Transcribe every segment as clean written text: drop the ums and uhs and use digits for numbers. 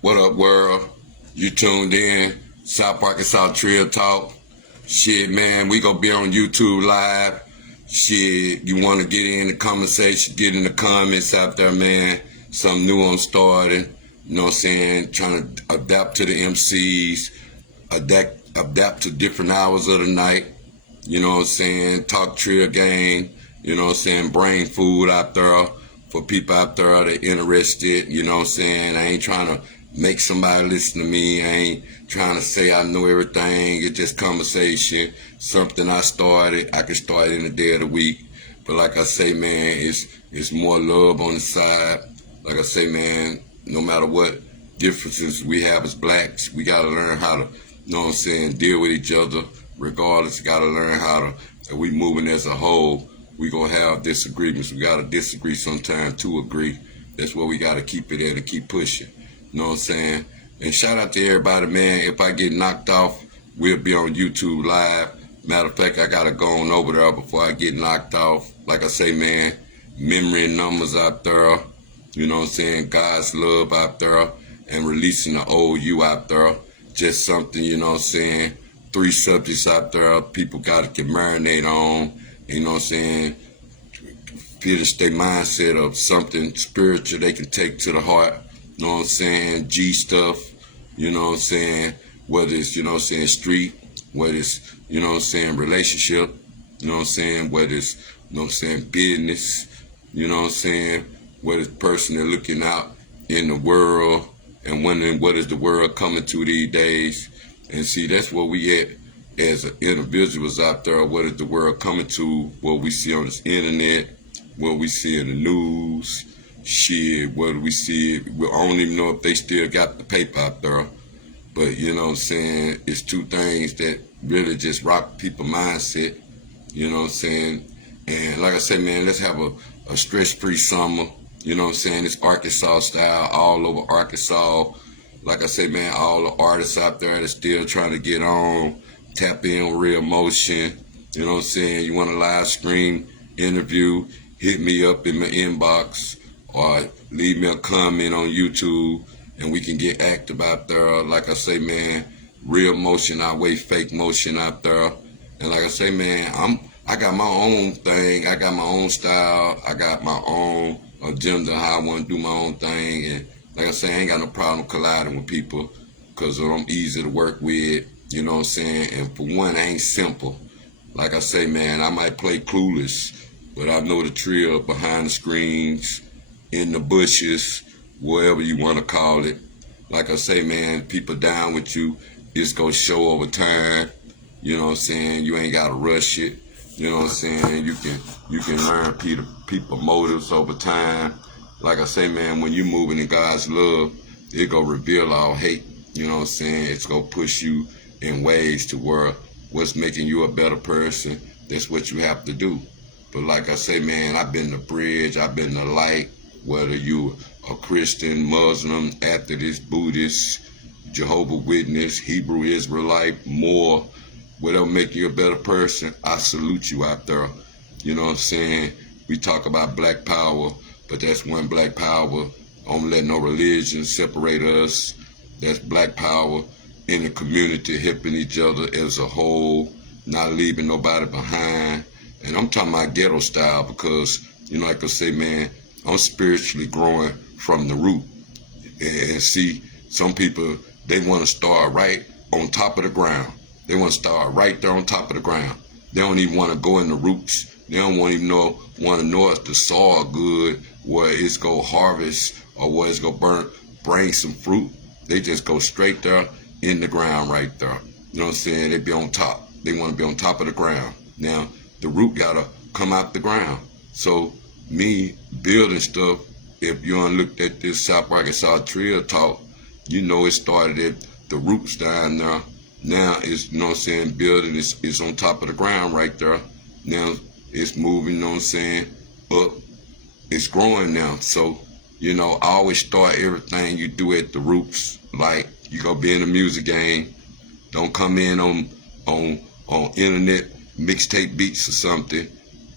What up, world? You tuned in. South Arkansas Trail Talk. Shit, man, we gonna be on YouTube Live. Shit, you wanna get in the conversation, get in the comments out there, man. Something new I'm starting. You know what I'm saying? Trying to adapt to the MCs, adapt to different hours of the night. You know what I'm saying? Talk trail game. You know what I'm saying? Bring food out there for people out there that interested. You know what I'm saying? I ain't trying to make somebody listen to me. I ain't trying to say I know everything. It's just conversation. Something I started. I can start in the day of the week. But like I say, man, it's more love on the side. Like I say, man, no matter what differences we have as blacks, we got to learn how to, you know what I'm saying, deal with each other. Regardless, got to learn how to, if we moving as a whole, we going to have disagreements. We got to disagree sometime to agree. That's where we got to keep it at and keep pushing. You know what I'm saying? And shout out to everybody, man. If I get knocked off, we'll be on YouTube Live. Matter of fact, I got to go on over there before I get knocked off. Like I say, man, memory and numbers out there. You know what I'm saying? God's love out there and releasing the old you out there. Just something, you know what I'm saying? 3 subjects out there people got to marinate on. You know what I'm saying? Finish their mindset of something spiritual they can take to the heart. You know what I'm saying? G stuff, you know what I'm saying? Whether it's, you know what I'm saying, street, whether it's, you know what I'm saying, relationship, you know what I'm saying, whether it's, you know what I'm saying, business, you know what I'm saying, whether it's person they're looking out in the world and wondering what is the world coming to these days. And see, that's where we at as individuals out there. What is the world coming to? What we see on this internet, what we see in the news. Shit, what do we see? I don't even know if they still got the paper out there. But, you know what I'm saying, it's 2 things that really just rock people's mindset. You know what I'm saying? And like I said, man, let's have a stress-free summer. You know what I'm saying? It's Arkansas style all over Arkansas. Like I said, man, all the artists out there that's still trying to get on, tap in with Real Motion. You know what I'm saying? You want a live stream interview, hit me up in my inbox. Or leave me a comment on YouTube and we can get active out there. Like I say, man, real motion our way, fake motion out there. And like I say, man, I got my own thing. I got my own style. I got my own agenda, how I want to do my own thing. And like I say, I ain't got no problem colliding with people because I'm easy to work with, you know what I'm saying? And for one, I ain't simple. Like I say, man, I might play clueless, but I know the drill behind the screens, in the bushes, whatever you want to call it. Like I say, man, people down with you, it's going to show over time. You know what I'm saying? You ain't got to rush it. You know what I'm saying? You can learn people motives over time. Like I say, man, when you're moving in God's love, it going to reveal all hate. You know what I'm saying? It's going to push you in ways to where what's making you a better person, that's what you have to do. But like I say, man, I've been the bridge, I've been the light. Whether you a Christian, Muslim, Atheist, Buddhist, Jehovah Witness, Hebrew Israelite, Moor, whatever make you a better person, I salute you out there. You know what I'm saying? We talk about black power, but that's one black power. Don't let no religion separate us. That's black power in the community, helping each other as a whole, not leaving nobody behind. And I'm talking about ghetto style because, you know, like I say, man, I'm spiritually growing from the root. And see, some people, they want to start right on top of the ground. They want to start right there on top of the ground. They don't even want to go in the roots. They don't want to know if the soil good, where it's going to harvest or where it's going to bring some fruit. They just go straight there in the ground right there. You know what I'm saying? They be on top. They want to be on top of the ground. Now, the root got to come out the ground. So, me building stuff, if you looked at this South Arkansas Trail Talk, you know it started at the roots down there. Now it's, you know what I'm saying, building is on top of the ground right there. Now it's moving, you know what I'm saying, up. It's growing now. So, you know, I always start everything you do at the roots. Like, you go be in a music game. Don't come in on internet mixtape beats or something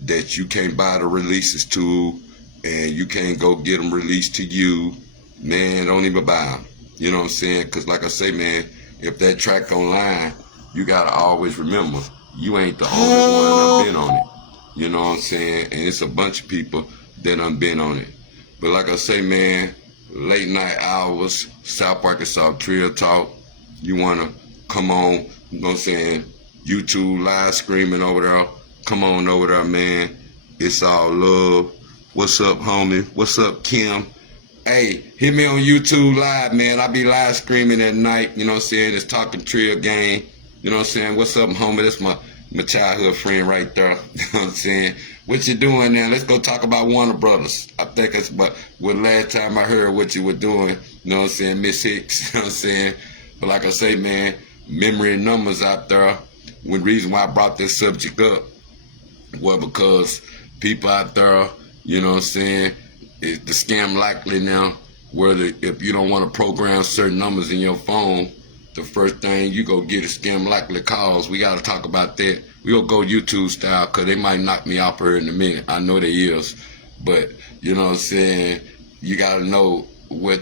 that you can't buy the releases to and you can't go get them released to you. Man, don't even buy them. You know what I'm saying? Because like I say, man, if that track online, you got to always remember, you ain't the only one that been on it. You know what I'm saying? And it's a bunch of people that done been on it. But like I say, man, late night hours, South Arkansas Trill Talk. You want to come on, you know what I'm saying, YouTube live screaming over there. Come on over there, man. It's all love. What's up, homie? What's up, Kim? Hey, hit me on YouTube live, man. I be live screaming at night, you know what I'm saying? It's Talking Trill Gang. You know what I'm saying? What's up, homie? That's my childhood friend right there. You know what I'm saying? What you doing now? Let's go talk about Warner Brothers. I think it's about last time I heard what you were doing, you know what I'm saying, Miss Hicks, you know what I'm saying? But like I say, man, memory and numbers out there. One reason why I brought this subject up was because people out there, you know what I'm saying, the scam likely now, where if you don't want to program certain numbers in your phone, the first thing you go get is scam likely calls. We got to talk about that. We'll go YouTube style because they might knock me off here in a minute. I know they is. But, you know what I'm saying, you got to know what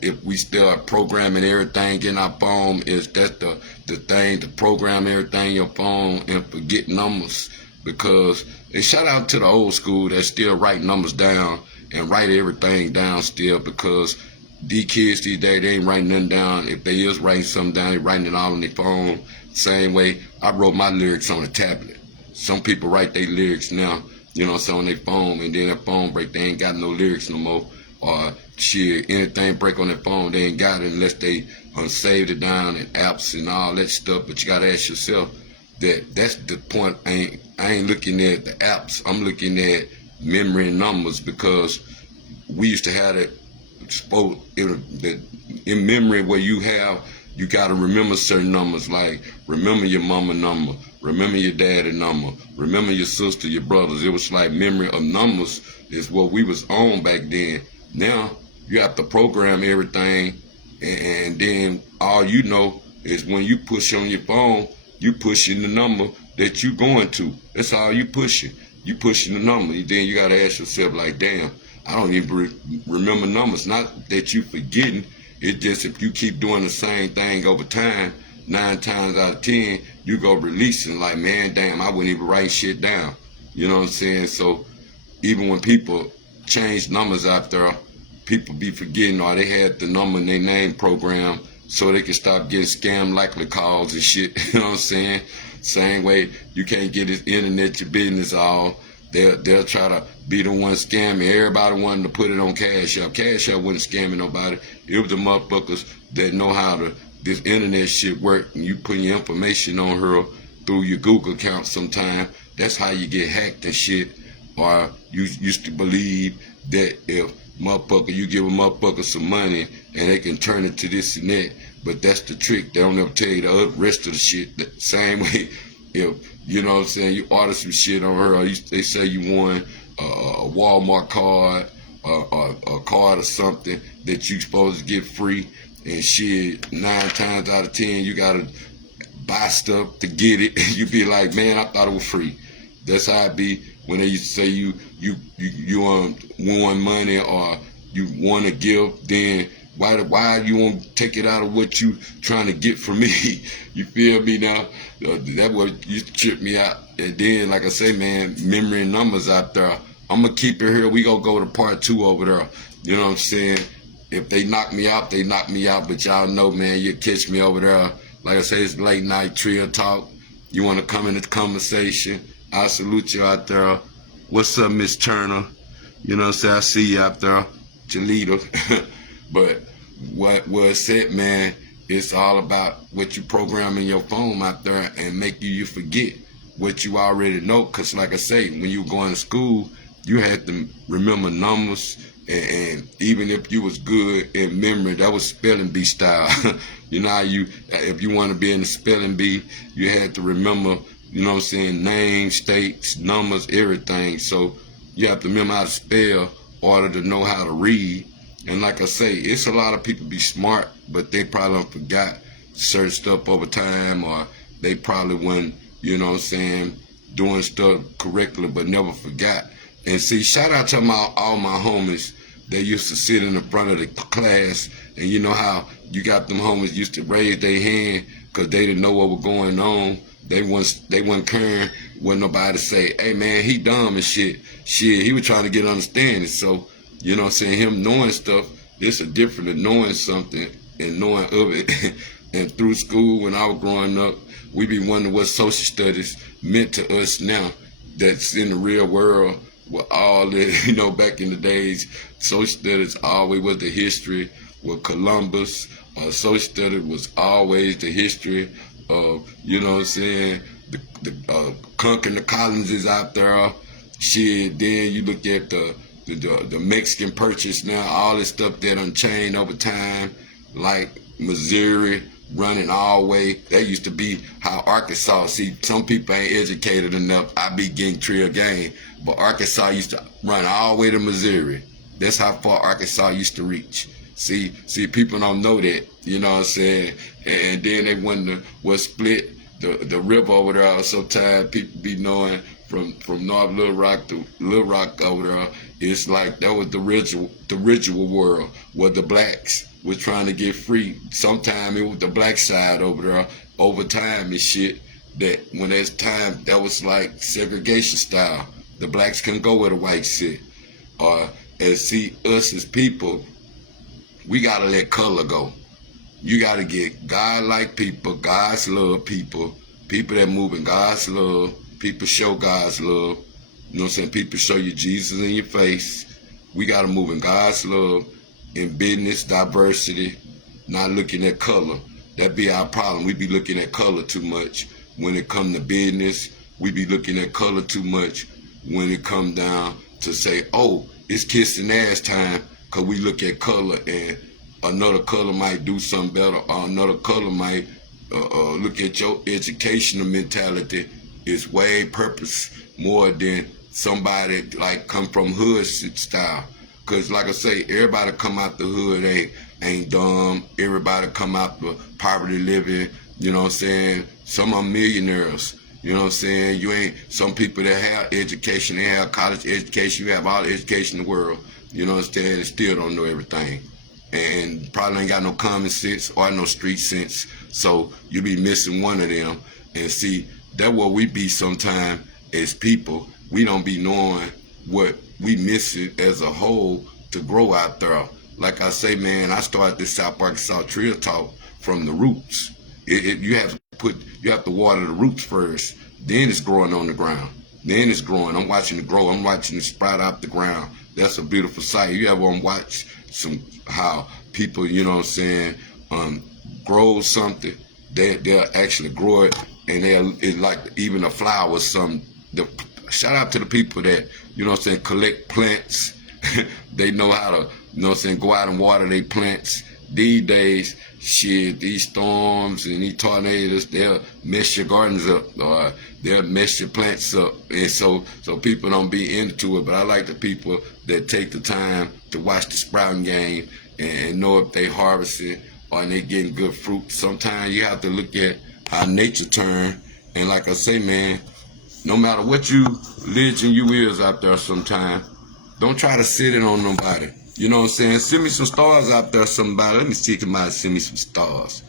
if we start programming everything in our phone, is that the thing to program everything in your phone and forget numbers. Because, and shout out to the old school that still write numbers down and write everything down still, because these kids these days, they ain't writing nothing down. If they is writing something down, they writing it all on their phone. Same way I wrote my lyrics on a tablet. Some people write their lyrics now, you know, so on their phone, and then their phone break, they ain't got no lyrics no more. Or shit, anything break on their phone, they ain't got it unless they saved it down in apps and all that stuff. But you gotta ask yourself, that's the point. I ain't looking at the apps. I'm looking at memory and numbers, because we used to have it in memory where you got to remember certain numbers, like remember your mama number, remember your daddy number, remember your sister, your brothers. It was like memory of numbers is what we was on back then. Now you have to program everything, and then all you know is when you push on your phone, you pushing the number that you going to. That's all you pushing. You pushing the number. Then you got to ask yourself, like, damn, I don't even remember numbers. Not that you forgetting. It's just if you keep doing the same thing over time, 9 times out of 10, you go releasing, like, man, damn, I wouldn't even write shit down. You know what I'm saying? So even when people change numbers out there, people be forgetting, or they had the number in their name program so they can stop getting scam likely calls and shit. You know what I'm saying? Same way you can't get this internet your business all. They'll try to be the one scamming. Everybody wanted to put it on Cash App. Cash App wasn't scamming nobody. It was the motherfuckers that know how this internet shit work, and you put your information on her through your Google account sometime. That's how you get hacked and shit. Or you used to believe that if you give a motherfucker some money and they can turn it to this and that. But that's the trick. They don't ever tell you the rest of the shit. The same way, if, you know what I'm saying, you order some shit on her, or they say you won a Walmart card, or a card or something that you supposed to get free, and shit, 9 times out of 10, you gotta buy stuff to get it. You be like, man, I thought it was free. That's how it be when they used to say you won money, or you won a gift, then why you won't take it out of what you trying to get from me? You feel me now? That what used to trip me out. And then, like I say, man, memory and numbers out there. I'm going to keep it here. We going to go to part 2 over there. You know what I'm saying? If they knock me out, they knock me out. But y'all know, man, you catch me over there. Like I say, it's late night Trill Talk. You want to come in the conversation, I salute you out there. What's up, Miss Turner? You know what I'm saying? I see you out there. Jalita. But what was said, man, it's all about what you program in your phone out there and make you forget what you already know. Because like I say, when you were going to school, you had to remember numbers. And even if you was good in memory, that was spelling bee style. You know how if you want to be in the spelling bee, you had to remember, you know what I'm saying, names, states, numbers, everything. So you have to remember how to spell in order to know how to read. And like I say, it's a lot of people be smart, but they probably forgot certain stuff over time, or they probably wasn't, you know what I'm saying, doing stuff correctly, but never forgot. And see, shout out to all my homies they used to sit in the front of the class, and you know how you got them homies used to raise their hand because they didn't know what was going on. They wasn't caring when nobody say, hey man, he dumb and shit. He was trying to get understanding. So, you know what I'm saying, him knowing stuff, it's a different than knowing something and knowing of it. And through school, when I was growing up, we be wondering what social studies meant to us now that's in the real world with all the, you know, back in the days, social studies always was the history with Columbus. Social studies was always the history of, you know what I'm saying, the conquering the colonies out there. Shit, then you look at the Mexican purchase now, all this stuff that unchained over time, like Missouri running all the way. That used to be how Arkansas, see, some people ain't educated enough. I be getting Trill game, but Arkansas used to run all the way to Missouri. That's how far Arkansas used to reach. See, people don't know that, you know what I'm saying? And then they wonder what split the river over there. Sometimes people be knowing from North Little Rock to Little Rock over there. It's like that was the ritual world where the blacks was trying to get free. Sometimes it was the black side over there over time and shit. That when there's time, that was like segregation style. The blacks couldn't go where the whites sit. And see, us as people, we gotta let color go. You gotta get God-like people, God's love people, people that move in God's love, people show God's love. You know what I'm saying? People show you Jesus in your face. We gotta move in God's love, in business, diversity, not looking at color. That be our problem. We be looking at color too much. When it come to business, we be looking at color too much. When it come down to say, oh, it's kissing ass time, because we look at color and another color might do something better, or another color might look at your educational mentality is way purpose more than somebody like come from hood style. Because like I say, everybody come out the hood ain't dumb. Everybody come out the poverty living, you know what I'm saying? Some are millionaires. You know what I'm saying? You ain't, some people that have education, they have college education, you have all the education in the world, you know what I'm saying, and still don't know everything. And probably ain't got no common sense or no street sense. So you be missing one of them. And see, that's what we be sometimes as people. We don't be knowing what we miss it as a whole to grow out there. Like I say, man, I started this South Arkansas Trill Talk from the roots. You have to water the roots first. Then it's growing on the ground. Then it's growing. I'm watching it grow. I'm watching it sprout out the ground. That's a beautiful sight. You ever watch how people, you know what I'm saying, grow something, they'll actually grow it, and it's like even a flower or something. Shout out to the people that, you know what I'm saying, collect plants. They know how to, you know what I'm saying, go out and water their plants. These days, shit, these storms and these tornadoes, they'll mess your gardens up, or they'll mess your plants up. And so people don't be into it. But I like the people that take the time to watch the sprouting game and know if they harvesting or they getting good fruit. Sometimes you have to look at how nature turn. And like I say, man, no matter what religion you is out there sometime, don't try to sit it on nobody. You know what I'm saying? Send me some stars out there, somebody. Let me see if somebody send me some stars.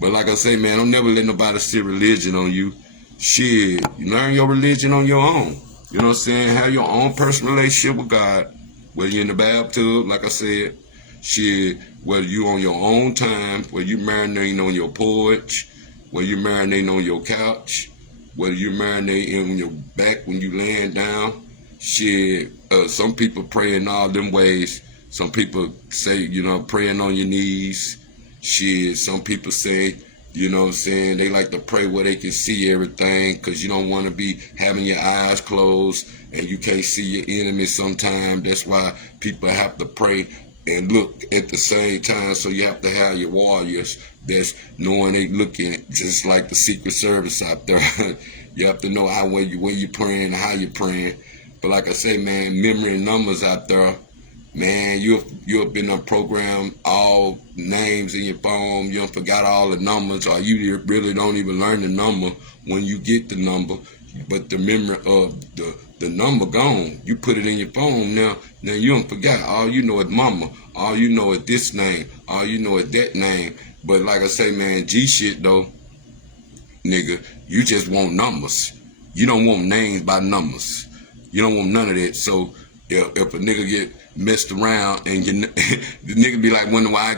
But like I say, man, don't never let nobody sit religion on you. Shit, you learn your religion on your own. You know what I'm saying? Have your own personal relationship with God. Whether you're in the bathtub, like I said, shit, whether you on your own time, whether you marinating on your porch, whether you marinating on your couch, whether you marinating on your back when you laying down. Shit, some people pray in all them ways. Some people say, you know, praying on your knees. Shit, some people say, you know what I'm saying, they like to pray where they can see everything, because you don't want to be having your eyes closed and you can't see your enemy sometimes. That's why people have to pray and look at the same time. So you have to have your warriors that's knowing they looking just like the Secret Service out there. You have to know when you're praying and how you're praying. But like I say, man, memory and numbers out there, man, you've been on program, all names in your phone, you don't forgot all the numbers, or you really don't even learn the number when you get the number. But the memory of the the number gone. You put it in your phone now. Now you don't forget. All you know is mama. All you know is this name. All you know is that name. But like I say, man, G shit though, nigga, you just want numbers. You don't want names by numbers. You don't want none of that. So if a nigga get messed around and the nigga be like, wondering why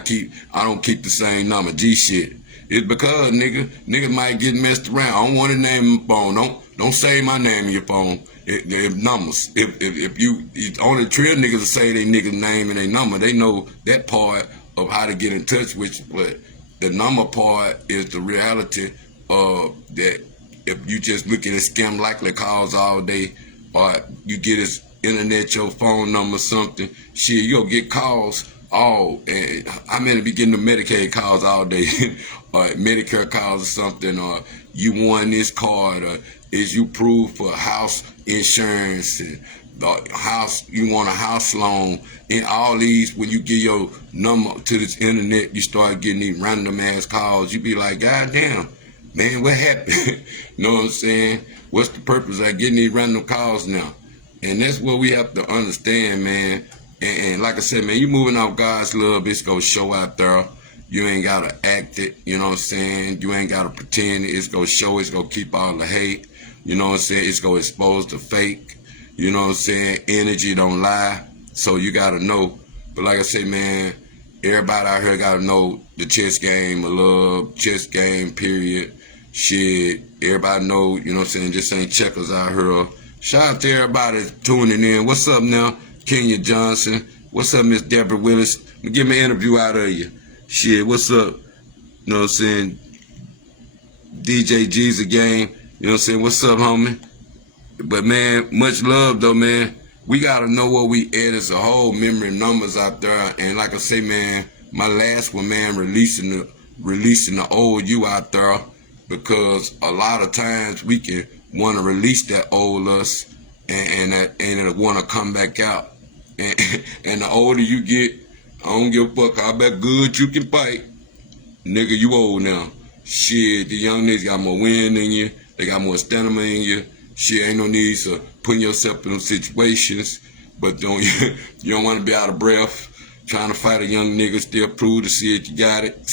I don't keep the same number. G shit. It's because nigga might get messed around. I don't want to name my phone. Don't save my name in your phone. If numbers. If you only trill niggas to say they niggas name and they number, they know that part of how to get in touch with you. But the number part is the reality of that. If you just looking at scam likely calls all day, or you get his internet, your phone number, something, shit, you'll get calls all. And I mean, be getting the Medicaid calls all day, or Medicare calls or something, or you won this card, or is you approved for house insurance, and the house, you want a house loan, and all these. When you give your number to this internet, you start getting these random ass calls. You be like, God damn, man, what happened? You know what I'm saying? What's the purpose of getting these random calls now? And that's what we have to understand, man. And like I said, man, you moving off God's love, it's gonna show out there. You ain't gotta act it, you know what I'm saying? You ain't gotta pretend it. It's gonna show, it's gonna keep all the hate, you know what I'm saying? It's gonna expose the fake, you know what I'm saying? Energy don't lie, so you gotta know. But like I say, man, everybody out here gotta know the chess game of love, chess game, period. Shit, everybody know, you know what I'm saying? Just ain't checkers out here. Shout out to everybody tuning in. What's up now? Kenya Johnson. What's up, Miss Deborah Willis? Give me an interview out of you. Shit, what's up? You know what I'm saying? DJ G's again. You know what I'm saying? What's up, homie? But man, much love though, man. We gotta know what we at as a whole, memory numbers out there. And like I say, man, my last one, man, releasing the old you out there, because a lot of times we can want to release that old us and it'll want to come back out. And the older you get, I don't give a fuck how bad good you can fight. Nigga, you old now. Shit, the young niggas got more wind in you. They got more stamina in you. Shit, ain't no need to putting yourself in those situations. But you don't want to be out of breath trying to fight a young nigga, still prove to see if you got it.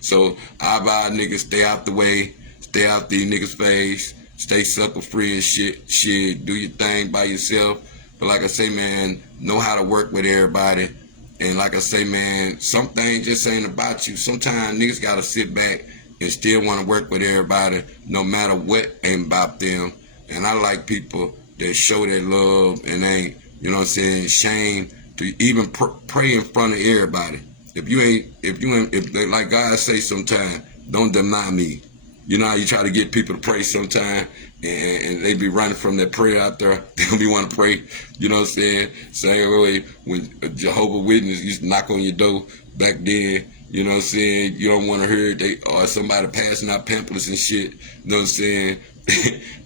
So I buy niggas, stay out the way, stay out these niggas' face, stay sucker free and shit, do your thing by yourself. But like I say, man, know how to work with everybody. And like I say, man, some things just ain't about you. Sometimes niggas gotta sit back and still want to work with everybody, no matter what ain't about them. And I like people that show their love and ain't, you know what I'm saying, shame to even pray in front of everybody. If like God say sometimes, don't deny me. You know how you try to get people to pray sometimes, and they be running from that prayer out there. They don't be want to pray. You know what I'm saying? Same way when a Jehovah Witness used to knock on your door back then. You know what I'm saying? You don't want to hear or somebody passing out pamphlets and shit. You know what I'm saying?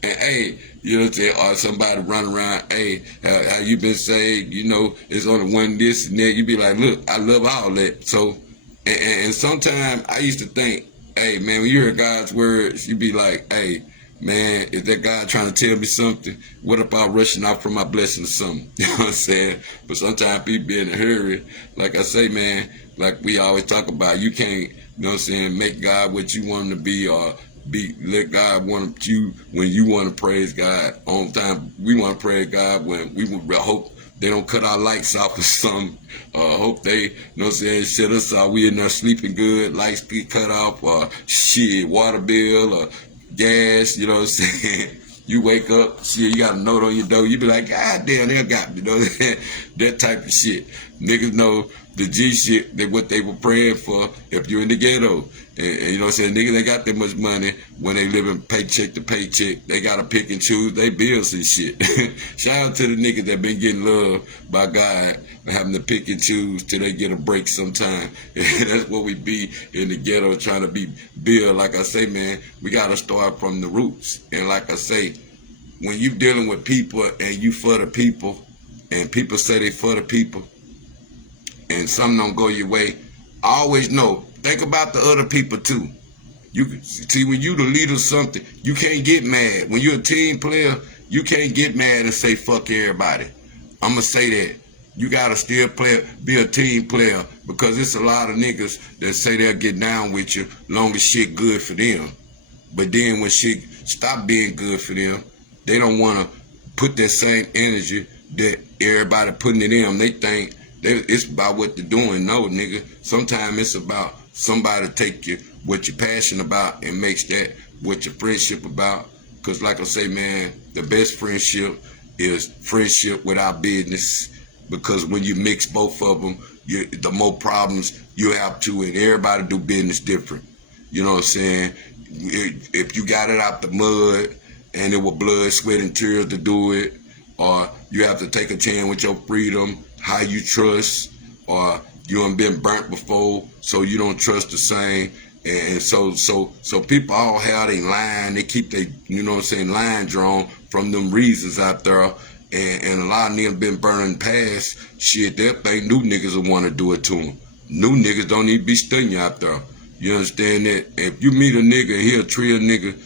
And hey, you know what I'm saying? Or somebody running around, hey, how you been saved? You know, it's only one this and that. You be like, look, I love all that. So, and sometimes I used to think, hey, man, when you hear God's words, you be like, hey, man, is that God trying to tell me something? What about rushing out for my blessing or something? You know what I'm saying? But sometimes people be in a hurry. Like I say, man, like we always talk about, you can't, you know what I'm saying, make God what you want him to be, or let God want you when you want to praise God. On time, we want to praise God when we hope they don't cut our lights off or something. Hope they, you know what I'm saying, shut us off. We in there sleeping good, lights get cut off, or shit, water bill, or gas, you know what I'm saying. You wake up, shit, you got a note on your door. You be like, God damn, they got me, you know that type of shit. Niggas know the G shit, that what they were praying for if you're in the ghetto. And you know what I'm saying, niggas ain't got that much money when they living paycheck to paycheck. They gotta pick and choose their bills and shit. Shout out to the niggas that been getting loved by God, having to pick and choose till they get a break sometime. That's what we be in the ghetto, trying to be build. Like I say, man, we gotta start from the roots. And like I say, when you dealing with people and you for the people, and people say they for the people, and something don't go your way, I always know, think about the other people too. You see, when you the leader of something, you can't get mad. When you're a team player, You can't get mad and say fuck everybody. I'm going to say that. You got to still be a team player, because it's a lot of niggas that say they'll get down with you long as shit good for them. But then when shit stop being good for them, they don't want to put that same energy that everybody putting in them. They think it's about what they're doing. No, nigga. Sometimes it's about somebody take you what you're passionate about and makes that what your friendship about. Because like I say, man, the best friendship is friendship without business. Because when you mix both of them, the more problems you have to, and everybody do business different. You know what I'm saying? If you got it out the mud and it was blood, sweat, and tears to do it, or you have to take a chance with your freedom, how you trust, or you done been burnt before, so you don't trust the same. And so people all have their line. They keep their, you know what I'm saying, line drawn from them reasons out there. And a lot of niggas been burning past shit. They think new niggas will want to do it to them. New niggas don't need to be stunning you out there. You understand that? If you meet a nigga and he a trill nigga,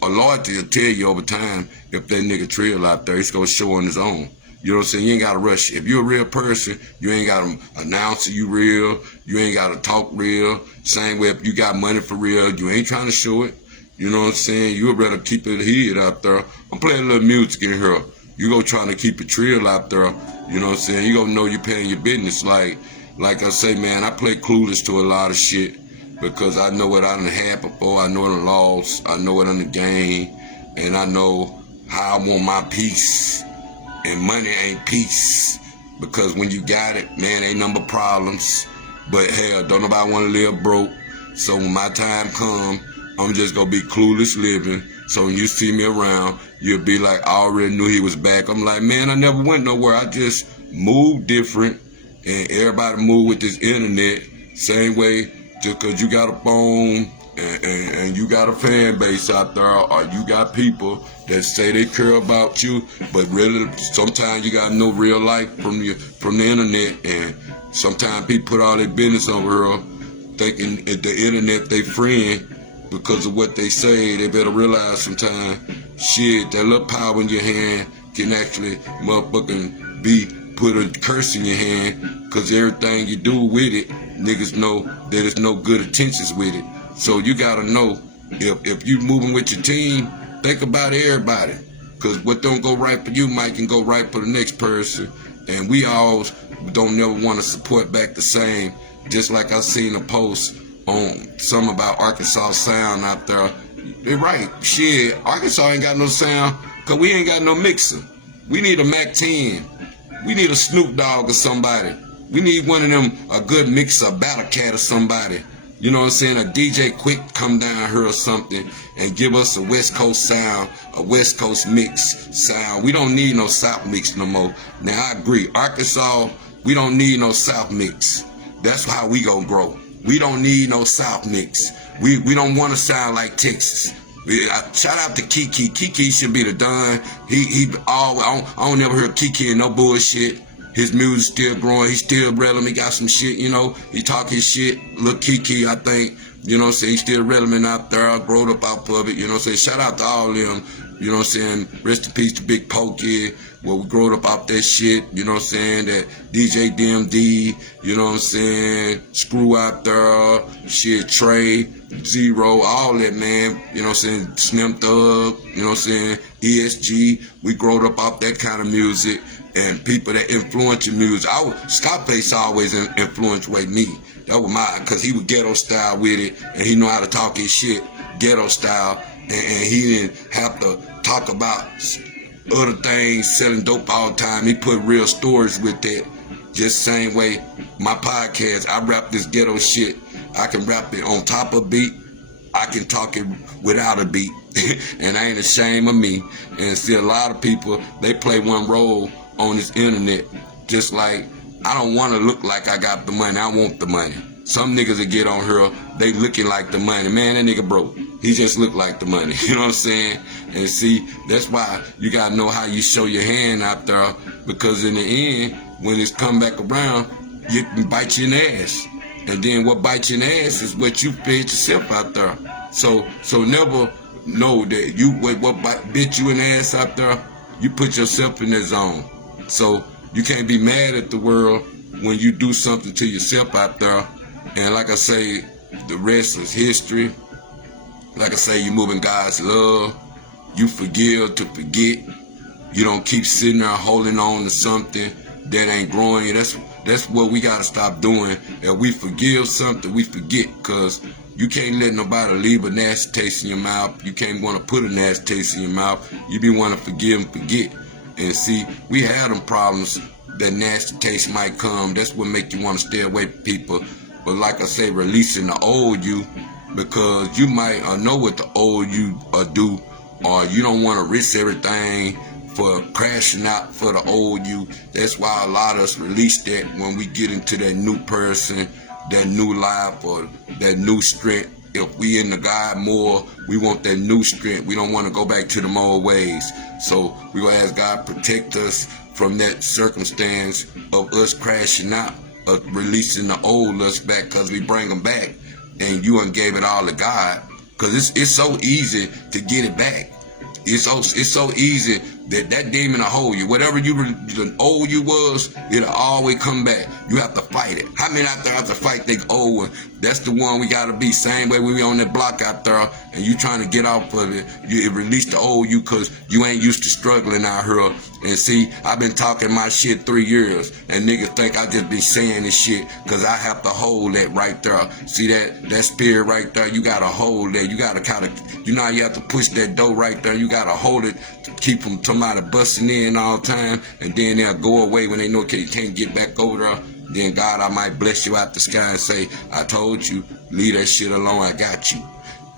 a loyalty will tell you over time if that nigga trill out there, it's going to show on his own. You know what I'm saying? You ain't got to rush. If you're a real person, you ain't got to announce you real. You ain't got to talk real. Same way if you got money for real, you ain't trying to show it. You know what I'm saying? You would rather keep it hid out there. I'm playing a little music in here. You go trying to keep it trill out there. You know what I'm saying? You gonna know you paying your business. Like I say, man, I play clueless to a lot of shit because I know what I done had before. I know what I lost. I know what I done gained. And I know how I want my peace. And money ain't peace. Because when you got it, man, ain't number problems. But hell, don't nobody want to live broke. So when my time come, I'm just gonna be clueless living. So when you see me around, you'll be like, I already knew he was back. I'm like, man, I never went nowhere. I just moved different. And everybody moved with this internet. Same way, just because you got a phone and you got a fan base out there, or you got people that say they care about you, but really sometimes you gotta know real life from the internet. And sometimes people put all their business over here thinking at the internet they friend because of what they say. They better realize sometimes shit, that little power in your hand can actually motherfucking put a curse in your hand, because everything you do with it, niggas know that there's no good intentions with it. So you gotta know, if you moving with your team, think about everybody, because what don't go right for you might can go right for the next person. And we all don't never want to support back the same. Just like I seen a post on something about Arkansas sound out there. They're right. Shit, Arkansas ain't got no sound because we ain't got no mixer. We need a Mac 10. We need a Snoop Dogg or somebody. We need one of them, a good mixer, a Battle Cat or somebody. You know what I'm saying? A DJ Quick come down here or something and give us a West Coast sound, a West Coast mix sound. We don't need no South mix no more. Now, I agree. Arkansas, we don't need no South mix. That's how we gonna grow. We don't need no South mix. We don't want to sound like Texas. Shout out to Kiki. Kiki should be the Don. I don't never hear Kiki in no bullshit. His music still growing. He's still relevant. He got some shit, you know. He talk his shit. Look, Kiki, I think, you know what I'm saying, he's still relevant out there. I growed up off of it, you know what I'm saying. Shout out to all them, you know what I'm saying. Rest in peace to Big Pokey. Well, we growed up off that shit, you know what I'm saying. That DJ DMD, you know what I'm saying. Screw out there. Shit, Trey, Zero, all that, man. You know what I'm saying. Slim Thug, you know what I'm saying. ESG. We growed up off that kind of music. And people that influence your music. Scarface always influenced me. That was because he was ghetto style with it, and he know how to talk his shit ghetto style, and he didn't have to talk about other things, selling dope all the time. He put real stories with that. Just same way my podcast, I rap this ghetto shit. I can rap it on top of beat. I can talk it without a beat, and I ain't ashamed of me. And see, a lot of people, they play one role on this internet. Just like, I don't want to look like I got the money. I want the money. Some niggas that get on here, they looking like the money. Man, that nigga broke. He just look like the money. You know what I'm saying? And see, that's why you got to know how you show your hand out there, because in the end, when it's come back around, you can bite you in the ass. And then what bites you in the ass is what you fed yourself out there. So never know that what bit you in the ass out there, you put yourself in that zone. So you can't be mad at the world when you do something to yourself out there. And like I say, the rest is history. Like I say, you move in God's love. You forgive to forget. You don't keep sitting there holding on to something that ain't growing you. That's what we gotta stop doing. If we forgive something, we forget, cause you can't let nobody leave a nasty taste in your mouth. You can't want to put a nasty taste in your mouth. You be want to forgive and forget. And see, we have them problems. That nasty taste might come. That's what make you want to stay away from people. But like I say, releasing the old you, because you might know what the old you do, or you don't want to risk everything for crashing out for the old you. That's why a lot of us release that when we get into that new person, that new life, or that new strength. If we in the God more, we want that new strength. We don't want to go back to them old ways. So we gonna ask God protect us from that circumstance of us crashing out, of releasing the old us back, because we bring them back, and you done gave it all to God. Because it's so easy to get it back. It's so easy that demon will hold you. Whatever the old you was, it'll always come back. You have to fight it. How many out there have to fight they old one? That's the one we gotta be. Same way we on that block out there, and you trying to get off of it. You release the old you, because you ain't used to struggling out here. And see, I've been talking my shit 3 years, and niggas think I just be saying this shit because I have to hold that right there. See that spirit right there? You gotta hold that. You gotta kind of, you know how you have to push that door right there? You gotta hold it to keep from somebody busting in all the time, and then they'll go away when they know you can't get back over there. Then God, I might bless you out the sky and say, I told you, leave that shit alone, I got you.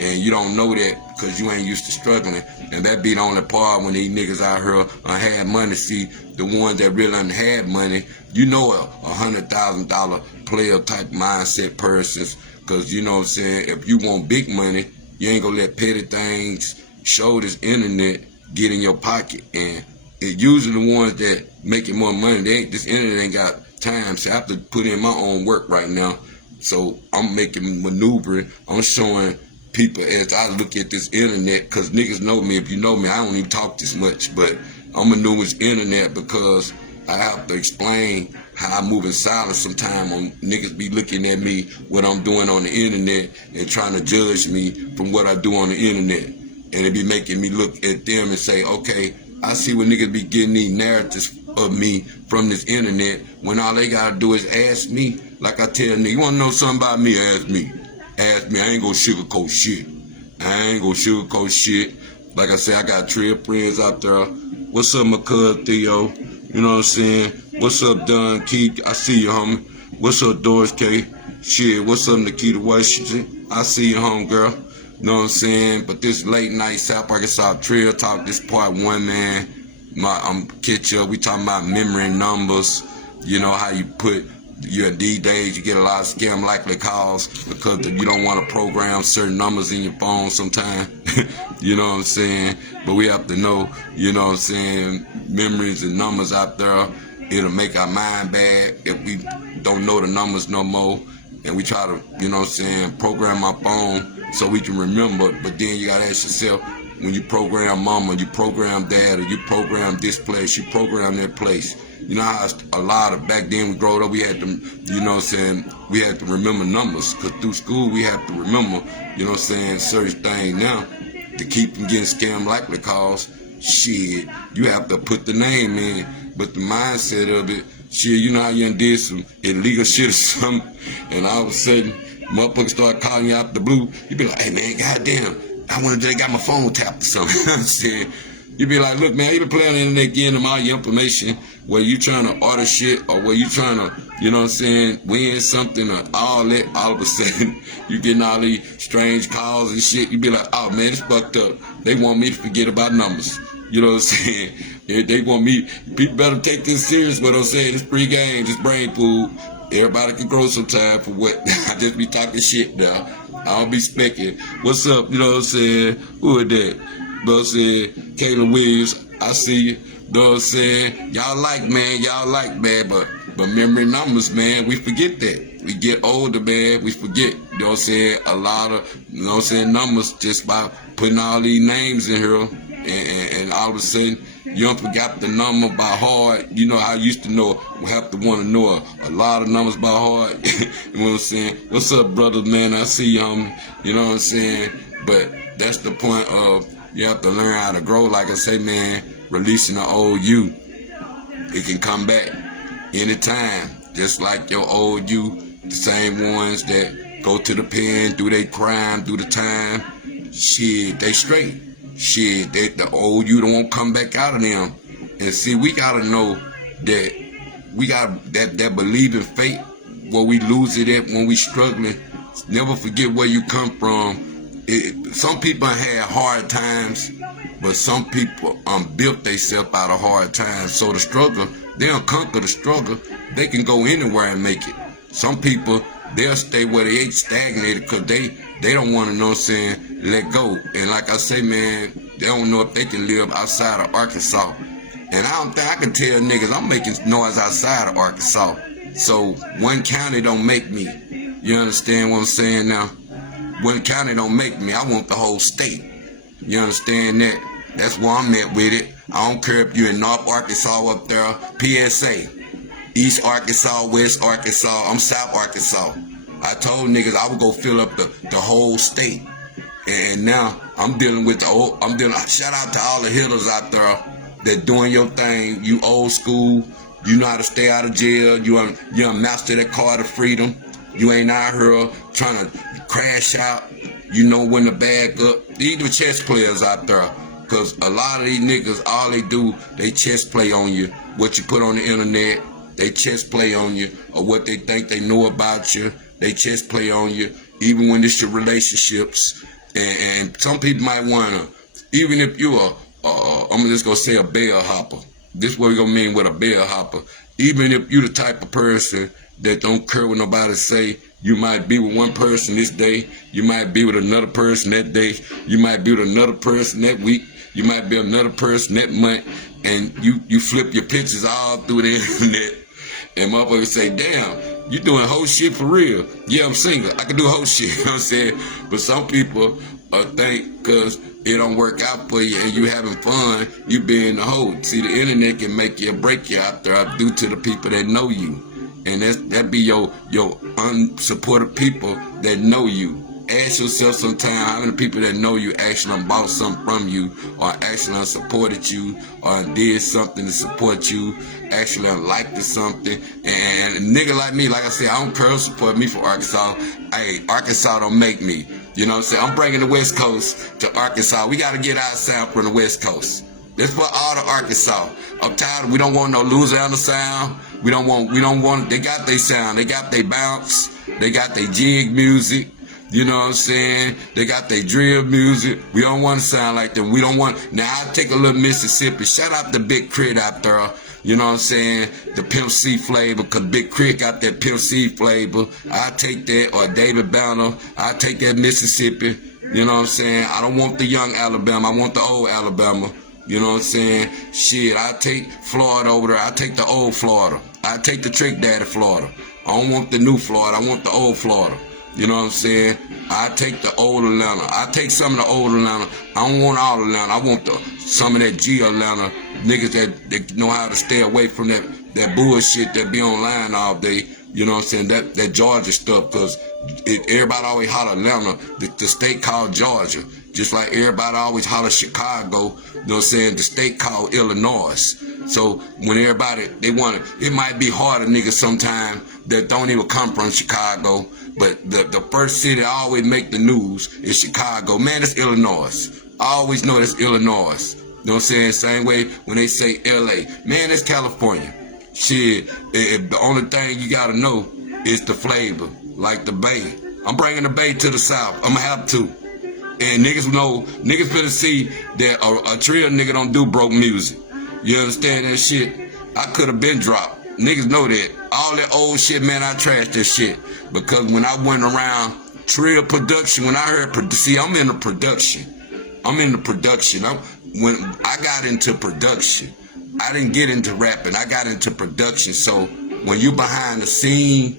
And you don't know that because you ain't used to struggling. And that be the only part when these niggas out here had money. See, the ones that really had money, you know, $100,000 player type mindset persons. Because, you know what I'm saying, if you want big money, you ain't going to let petty things, show this internet, get in your pocket. And it usually the ones that making more money, this internet ain't got time. So I have to put in my own work right now. So I'm making maneuvering. I'm showing people as I look at this internet, because niggas know me. If you know me, I don't even talk this much, but I'm maneuvering this internet because I have to explain how I move in silence sometimes. Niggas be looking at me, what I'm doing on the internet, and trying to judge me from what I do on the internet. And it be making me look at them and say, okay, I see what niggas be getting these narratives of me from this internet, when all they gotta do is ask me. Like I tell niggas, you wanna know something about me? Ask me. Ask me. I ain't gonna sugarcoat shit. I ain't gonna sugarcoat shit. Like I say, I got 3 friends out there. What's up, my cuz Theo? You know what I'm saying? What's up, Don Keith? I see you, homie. What's up, Doris K? Shit, what's up, Nikita Washington? I see you, home girl. You know what I'm saying? But this late night South Arkansas Trail Talk, this part 1, man. I'm catch up. We talking about memory and numbers. You know how you put your D-days, you get a lot of scam likely calls because you don't want to program certain numbers in your phone sometimes. You know what I'm saying? But we have to know, you know what I'm saying, memories and numbers out there. It'll make our mind bad if we don't know the numbers no more. And we try to, you know what I'm saying, program our phone so we can remember. But then you got to ask yourself, when you program mama, you program dad, or you program this place, you program that place. You know how a lot of, back then we growed up, we had to, you know what I'm saying, we had to remember numbers. Because through school we have to remember, you know what I'm saying, certain things now to keep from getting scam likely calls. Shit, you have to put the name in. But the mindset of it, shit, you know how you done did some illegal shit or something, and all of a sudden, motherfuckers start calling you out the blue. You be like, hey man, goddamn, I wonder if they got my phone tapped or something. You know what I'm saying? You be like, look man, you been playing on the internet getting them all your information, where you trying to order shit, or where you trying to, you know what I'm saying, win something, or all that, all of a sudden, you getting all these strange calls and shit. You be like, oh man, it's fucked up. They want me to forget about numbers. You know what I'm saying? They want me, people better take this serious, what I'm saying. It's free game, it's brain food. Everybody can grow sometime for what. I just be talking shit now. I don't be specking. What's up, you know what I'm saying? Who is that? You know what I'm saying? Kayla Williams, I see you. You know what I'm saying? Y'all like, man, but memory numbers, man, we forget that. we get older, man, we forget, you know what I'm saying, a lot of, you know what I'm saying, numbers just by putting all these names in here, and all of a sudden, you don't forget the number by heart. You know, I used to know, have to want to know a lot of numbers by heart. You know what I'm saying? What's up, brothers, man? I see you, you know what I'm saying? But that's the point of, you have to learn how to grow. Like I say, man, releasing the old you. It can come back anytime. Just like your old you, the same ones that go to the pen, do their crime, do the time. Shit, they straight. Shit, the old you don't want to come back out of them. And see, we gotta know that we got that believe in fate, where we lose it at when we struggling. Never forget where you come from. Some people had hard times, but some people built themselves out of hard times. So the struggle, they don't conquer the struggle. They can go anywhere and make it. Some people, they'll stay where they ain't stagnated because they don't want to, know what I'm saying, let go. And like I say, man, they don't know if they can live outside of Arkansas. And I don't think I can tell niggas I'm making noise outside of Arkansas. So one county don't make me. You understand what I'm saying now? One county don't make me. I want the whole state. You understand that? That's where I'm at with it. I don't care if you're in North Arkansas up there, PSA. East Arkansas, West Arkansas, I'm South Arkansas. I told niggas I would go fill up the whole state. And now I'm dealing with shout out to all the hitters out there that doing your thing. You old school, you know how to stay out of jail, you master that card of freedom. You ain't out here trying to crash out, you know when to bag up. These are chess players out there. Cause a lot of these niggas, all they do, they chess play on you. What you put on the internet, they chess play on you, or what they think they know about you, they chess play on you, even when it's your relationships. And some people might wanna, even if you're I'm just gonna say a bell hopper. This is what we're gonna mean with a bell hopper. Even if you're the type of person that don't care what nobody say, you might be with one person this day, you might be with another person that day, you might be with another person that week, you might be another person that month, and you flip your pictures all through the internet, and motherfuckers say, damn, you doing whole shit for real. Yeah, I'm single, I can do whole shit, you know what I'm saying? But some people think because it don't work out for you and you having fun, you being the hoe. See, the internet can make you or break you out there due to the people that know you. And that be your unsupported people that know you. Ask yourself sometime how many people that know you actually bought something from you, or actually supported you, or did something to support you, actually liked something. And a nigga like me, like I said, I don't care who support me for Arkansas. Hey, Arkansas don't make me. You know what I'm saying? I'm bringing the West Coast to Arkansas. We got to get our sound from the West Coast. That's for all the Arkansas. I'm tired. We don't want no Louisiana sound. We don't want, they got their sound. They got their bounce. They got their jig music. You know what I'm saying? They got their drill music. We don't want to sound like them. We don't want, now I take a little Mississippi. Shout out to Big Crit out there. You know what I'm saying? The Pimp C flavor, because Big Crit got that Pimp C flavor. I take that, or David Banner. I take that Mississippi. You know what I'm saying? I don't want the young Alabama. I want the old Alabama. You know what I'm saying? Shit, I take Florida over there. I take the old Florida. I take the Trick Daddy Florida. I don't want the new Florida. I want the old Florida. You know what I'm saying? I take the old Atlanta. I take some of the old Atlanta. I don't want all Atlanta. I want some of that G Atlanta. Niggas that know how to stay away from that bullshit that be online all day. You know what I'm saying? That Georgia stuff, because everybody always holler Atlanta. The state called Georgia. Just like everybody always holler Chicago. You know what I'm saying? The state called Illinois. So when everybody, it might be harder niggas sometimes that don't even come from Chicago. But the first city I always make the news is Chicago. Man, it's Illinois. I always know it's Illinois. You know what I'm saying? Same way when they say LA. Man, it's California. Shit, the only thing you gotta know is the flavor. Like the Bay. I'm bringing the Bay to the South. I'm gonna have to. And niggas finna see that a trill nigga don't do broke music. You understand that shit? I could have been dropped. Niggas know that. All that old shit, man, I trashed that shit. Because when I went around trill production, when I heard, see, I'm in the production. When I got into production, I didn't get into rapping. I got into production. So when you behind the scene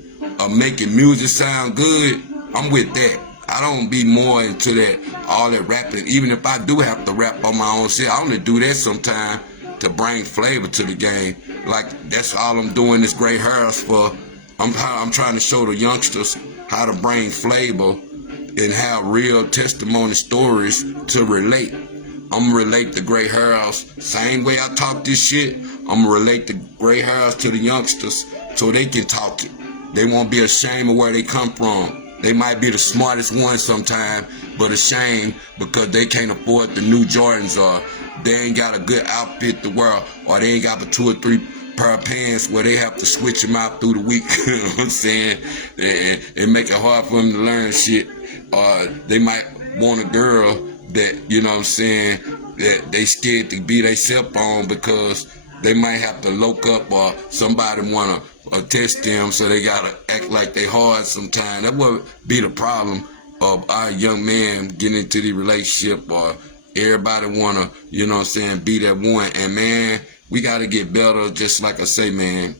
making music sound good, I'm with that. I don't be more into that, all that rapping. Even if I do have to rap on my own shit, I only do that sometimes to bring flavor to the game. Like, that's all I'm doing this Great House for. I'm trying to show the youngsters how to bring flavor and have real testimony stories to relate. I'm going to relate the Great House. Same way I talk this shit, I'm going to relate the Great House to the youngsters so they can talk it. They won't be ashamed of where they come from. They might be the smartest ones sometimes, but ashamed because they can't afford the new Jordans, or they ain't got a good outfit to wear, or they ain't got but 2 or 3 pair of pants where they have to switch them out through the week. You know what I'm saying? And make it hard for them to learn shit. Or they might want a girl that, you know what I'm saying, that they scared to be they self on because they might have to look up, or somebody want to test them, so they got to act like they hard sometimes. That would be the problem of our young man getting into the relationship, or everybody want to, you know what I'm saying, be that one. And, man, we got to get better. Just like I say, man,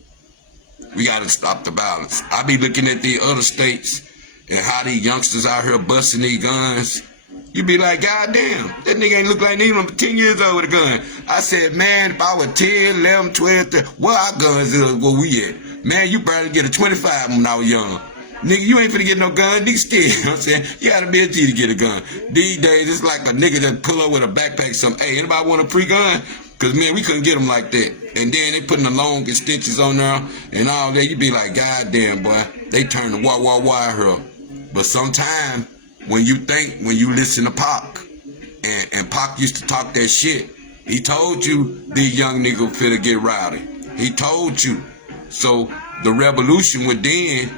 we got to stop the violence. I be looking at the other states and how these youngsters out here busting these guns. You be like, God damn, that nigga ain't look like neither 10 years old with a gun. I said, man, if I was 10, 11, 12, 13, where our guns is, where we at? Man, you probably get a 25 when I was young. Nigga, you ain't finna get no gun, nigga still, you know what I'm saying? You gotta be a G to get a gun. These days, it's like a nigga that pull up with a backpack, hey, anybody want a free gun? Cause, man, we couldn't get them like that. And then they putting the long extensions on there and all that. You be like, God damn, boy, they turn the wah here. But sometimes, when you listen to Pac, and Pac used to talk that shit, he told you these young niggas finna get rowdy. He told you. So the revolution was then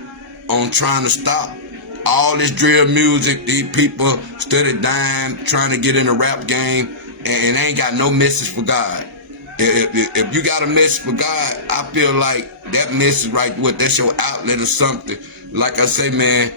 on trying to stop all this drill music. These people study dying, trying to get in the rap game, and ain't got no message for God. If you got a message for God, I feel like that message right, that's your outlet or something. Like I say, man,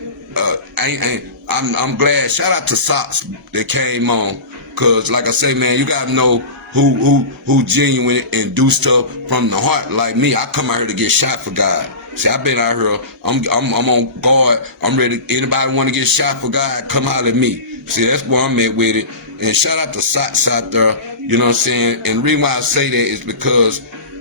I'm glad. Shout out to S.A.T.T that came on, cause like I say, man, you gotta know who genuine and do stuff from the heart. Like me, I come out here to get shot for God. See, I've been out here. I'm on guard. I'm ready. Anybody want to get shot for God? Come out at me. See, that's where I'm at with it. And shout out to S.A.T.T out there. You know what I'm saying? And the reason why I say that is because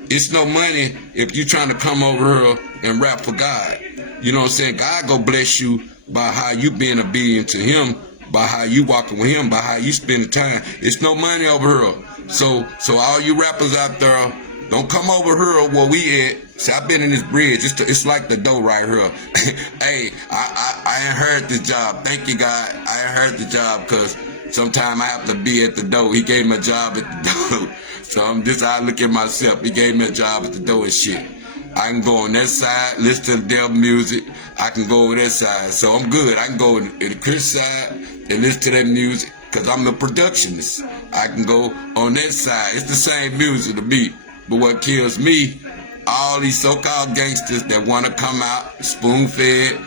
it's no money if you trying to come over here and rap for God. You know what I'm saying? God go bless you by how you being obedient to Him, by how you walking with Him, by how you spending time. It's no money over here. So all you rappers out there, don't come over here where we at. See, I've been in this bridge. It's like the dough right here. Hey, I ain't heard this job. Thank you, God. I ain't heard the job because sometimes I have to be at the dough. He gave me a job at the dough. So I'm just how I look at myself. He gave me a job at the dough and shit. I can go on that side, listen to the devil music. I can go over that side. So I'm good. I can go in the Chris side and listen to that music because I'm a productionist. I can go on that side. It's the same music to me. But what kills me, all these so-called gangsters that want to come out spoon-fed,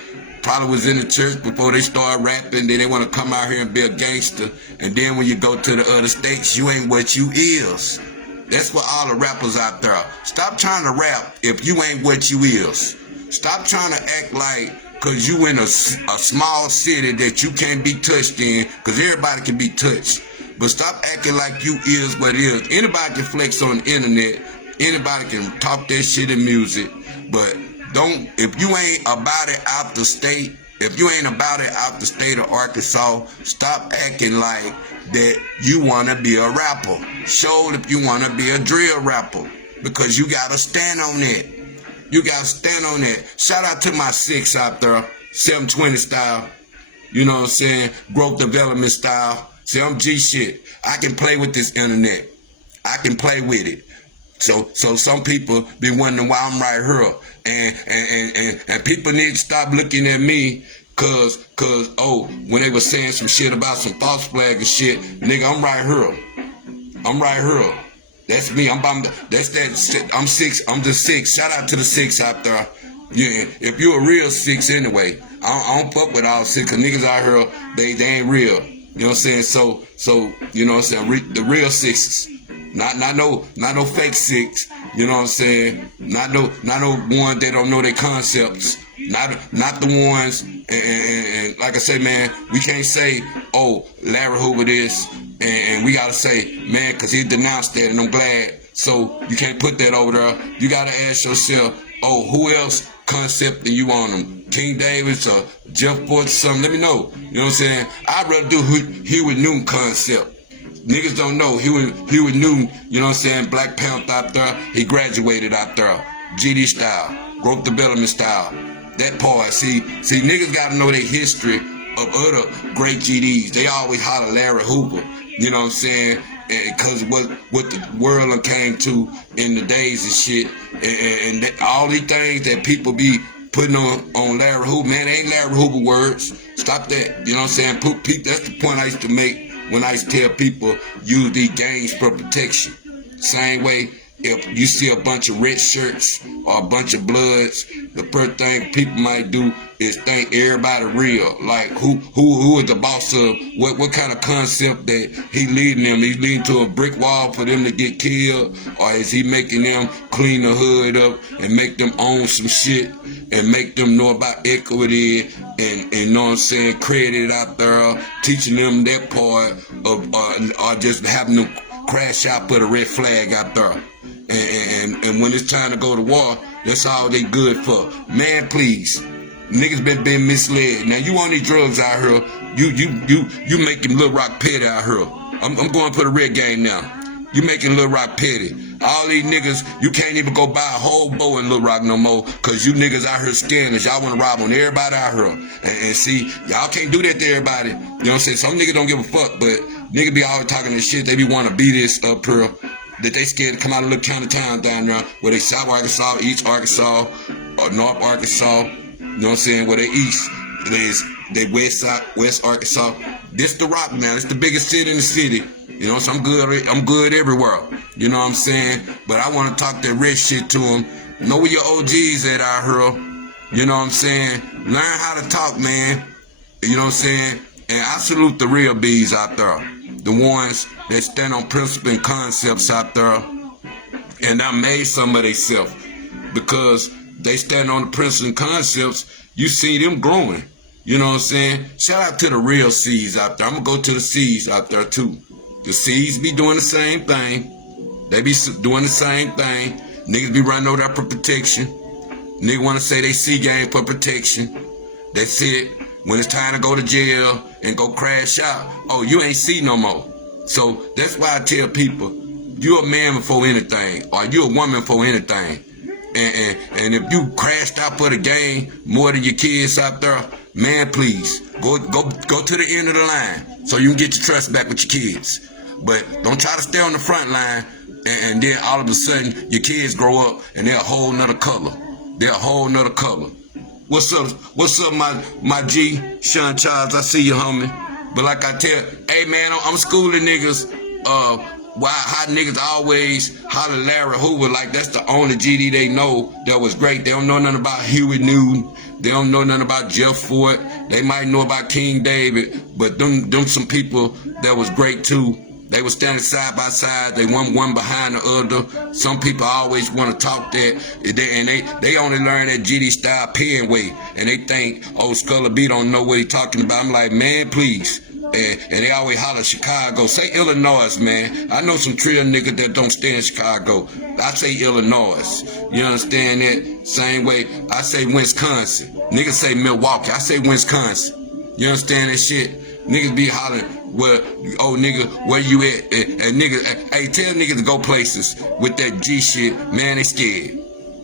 probably was in the church before they start rapping, then they want to come out here and be a gangster. And then when you go to the other states, you ain't what you is. That's for all the rappers out there. Stop trying to rap if you ain't what you is. Stop trying to act like because you in a small city that you can't be touched in, because everybody can be touched. But stop acting like you is what is. Anybody can flex on the internet. Anybody can talk that shit in music. But don't, if you ain't about it out the state, if you ain't about it out the state of Arkansas, stop acting like that you want to be a rapper. Show if you want to be a drill rapper, because you got to stand on that. You got to stand on that. Shout out to my 6 out there, 720 style. You know what I'm saying? Growth development style. See, I'm G shit. I can play with this internet. I can play with it. So some people be wondering why I'm right here. And people need to stop looking at me cause when they were saying some shit about some false flag and shit, nigga, I'm right here. I'm right here. That's me. That's that. I'm 6. I'm the 6. Shout out to the 6 out there. Yeah, if you a real 6 anyway, I don't fuck with all 6, cause niggas out here, they ain't real. You know what I'm saying? So you know what I'm saying? The real 6s. Not no fake 6. You know what I'm saying? Not no one that don't know their concepts Not the ones, and like I say, man, we can't say, oh, Larry Hoover this, and we gotta say, man, because he denounced that, and I'm glad. So you can't put that over there. You gotta ask yourself, oh, who else concepting you on them? King Davis or Jeff Fort or something? Let me know. You know what I'm saying? I'd rather do Huey Newton concept. Niggas don't know. Huey Newton, you know what I'm saying? Black Panther out there. He graduated out there. GD style. Growth development style. That part. See, niggas gotta know their history of other great GDs. They always holler Larry Hoover. You know what I'm saying? Because what the world came to in the days and shit. And all these things that people be putting on Larry Hoover. Man, they ain't Larry Hoover words. Stop that. You know what I'm saying? That's the point I used to make when I used to tell people use these games for protection. Same way, if you see a bunch of red shirts or a bunch of bloods, the first thing people might do is think everybody real. Like who is the boss of what kind of concept that he leading them? He's leading to a brick wall for them to get killed, or is he making them clean the hood up and make them own some shit and make them know about equity and you know what I'm saying, credit out there, teaching them that part of or just having them crash out, put a red flag out there. And when it's time to go to war, that's all they good for. Man, please. Niggas been misled. Now you on these drugs out here, you making Lil Rock petty out here. I'm going to put a red game now. You making Lil Rock petty. All these niggas, you can't even go buy a whole bow in Lil Rock no more, cause you niggas out here scammers. Y'all wanna rob on everybody out here. And see, y'all can't do that to everybody. You know what I'm saying? Some niggas don't give a fuck, but niggas be always talking this shit. They be wanna be this up here. That they scared to come out of little county town down there, where they South Arkansas, East Arkansas, or North Arkansas, you know what I'm saying, where they east, they West Arkansas. This the Rock now, it's the biggest city in the city. You know, so I'm good everywhere. You know what I'm saying? But I want to talk that rich shit to them. Know where your OGs at out here. You know what I'm saying? Learn how to talk, man. You know what I'm saying? And I salute the real B's out there. The ones that stand on principle and concepts out there. And I made some of themselves. Because they stand on the principles and concepts, you see them growing. You know what I'm saying? Shout out to the real C's out there. I'm going to go to the C's out there too. The C's be doing the same thing. They be doing the same thing. Niggas be running over there for protection. Niggas want to say they C game for protection. That's it. When it's time to go to jail and go crash out, oh, you ain't C no more. So that's why I tell people, you a man before anything, or you a woman before anything. And if you crashed out for the game more than your kids out there, man, please go to the end of the line so you can get your trust back with your kids. But don't try to stay on the front line and then all of a sudden your kids grow up and they're a whole nother color. They're a whole nother color. What's up, my G, Sean Charles? I see you, homie. But like I tell, hey man, I'm schooling niggas. Why how niggas always holler Larry Hoover like that's the only GD they know that was great. They don't know nothing about Huey Newton. They don't know nothing about Jeff Fort. They might know about King David, but them some people that was great too. They were standing side by side. They one behind the other. Some people always want to talk that, and they only learn that GD style pen way, and they think, oh, SKULLA B don't know what he talking about. I'm like, man, please. And they always holler Chicago. Say Illinois, man. I know some trill niggas that don't stay in Chicago. I say Illinois. You understand that? Same way I say Wisconsin. Niggas say Milwaukee. I say Wisconsin. You understand that shit? Niggas be hollering, well, oh nigga, where you at? And niggas, hey, tell niggas to go places with that G shit. Man, they scared.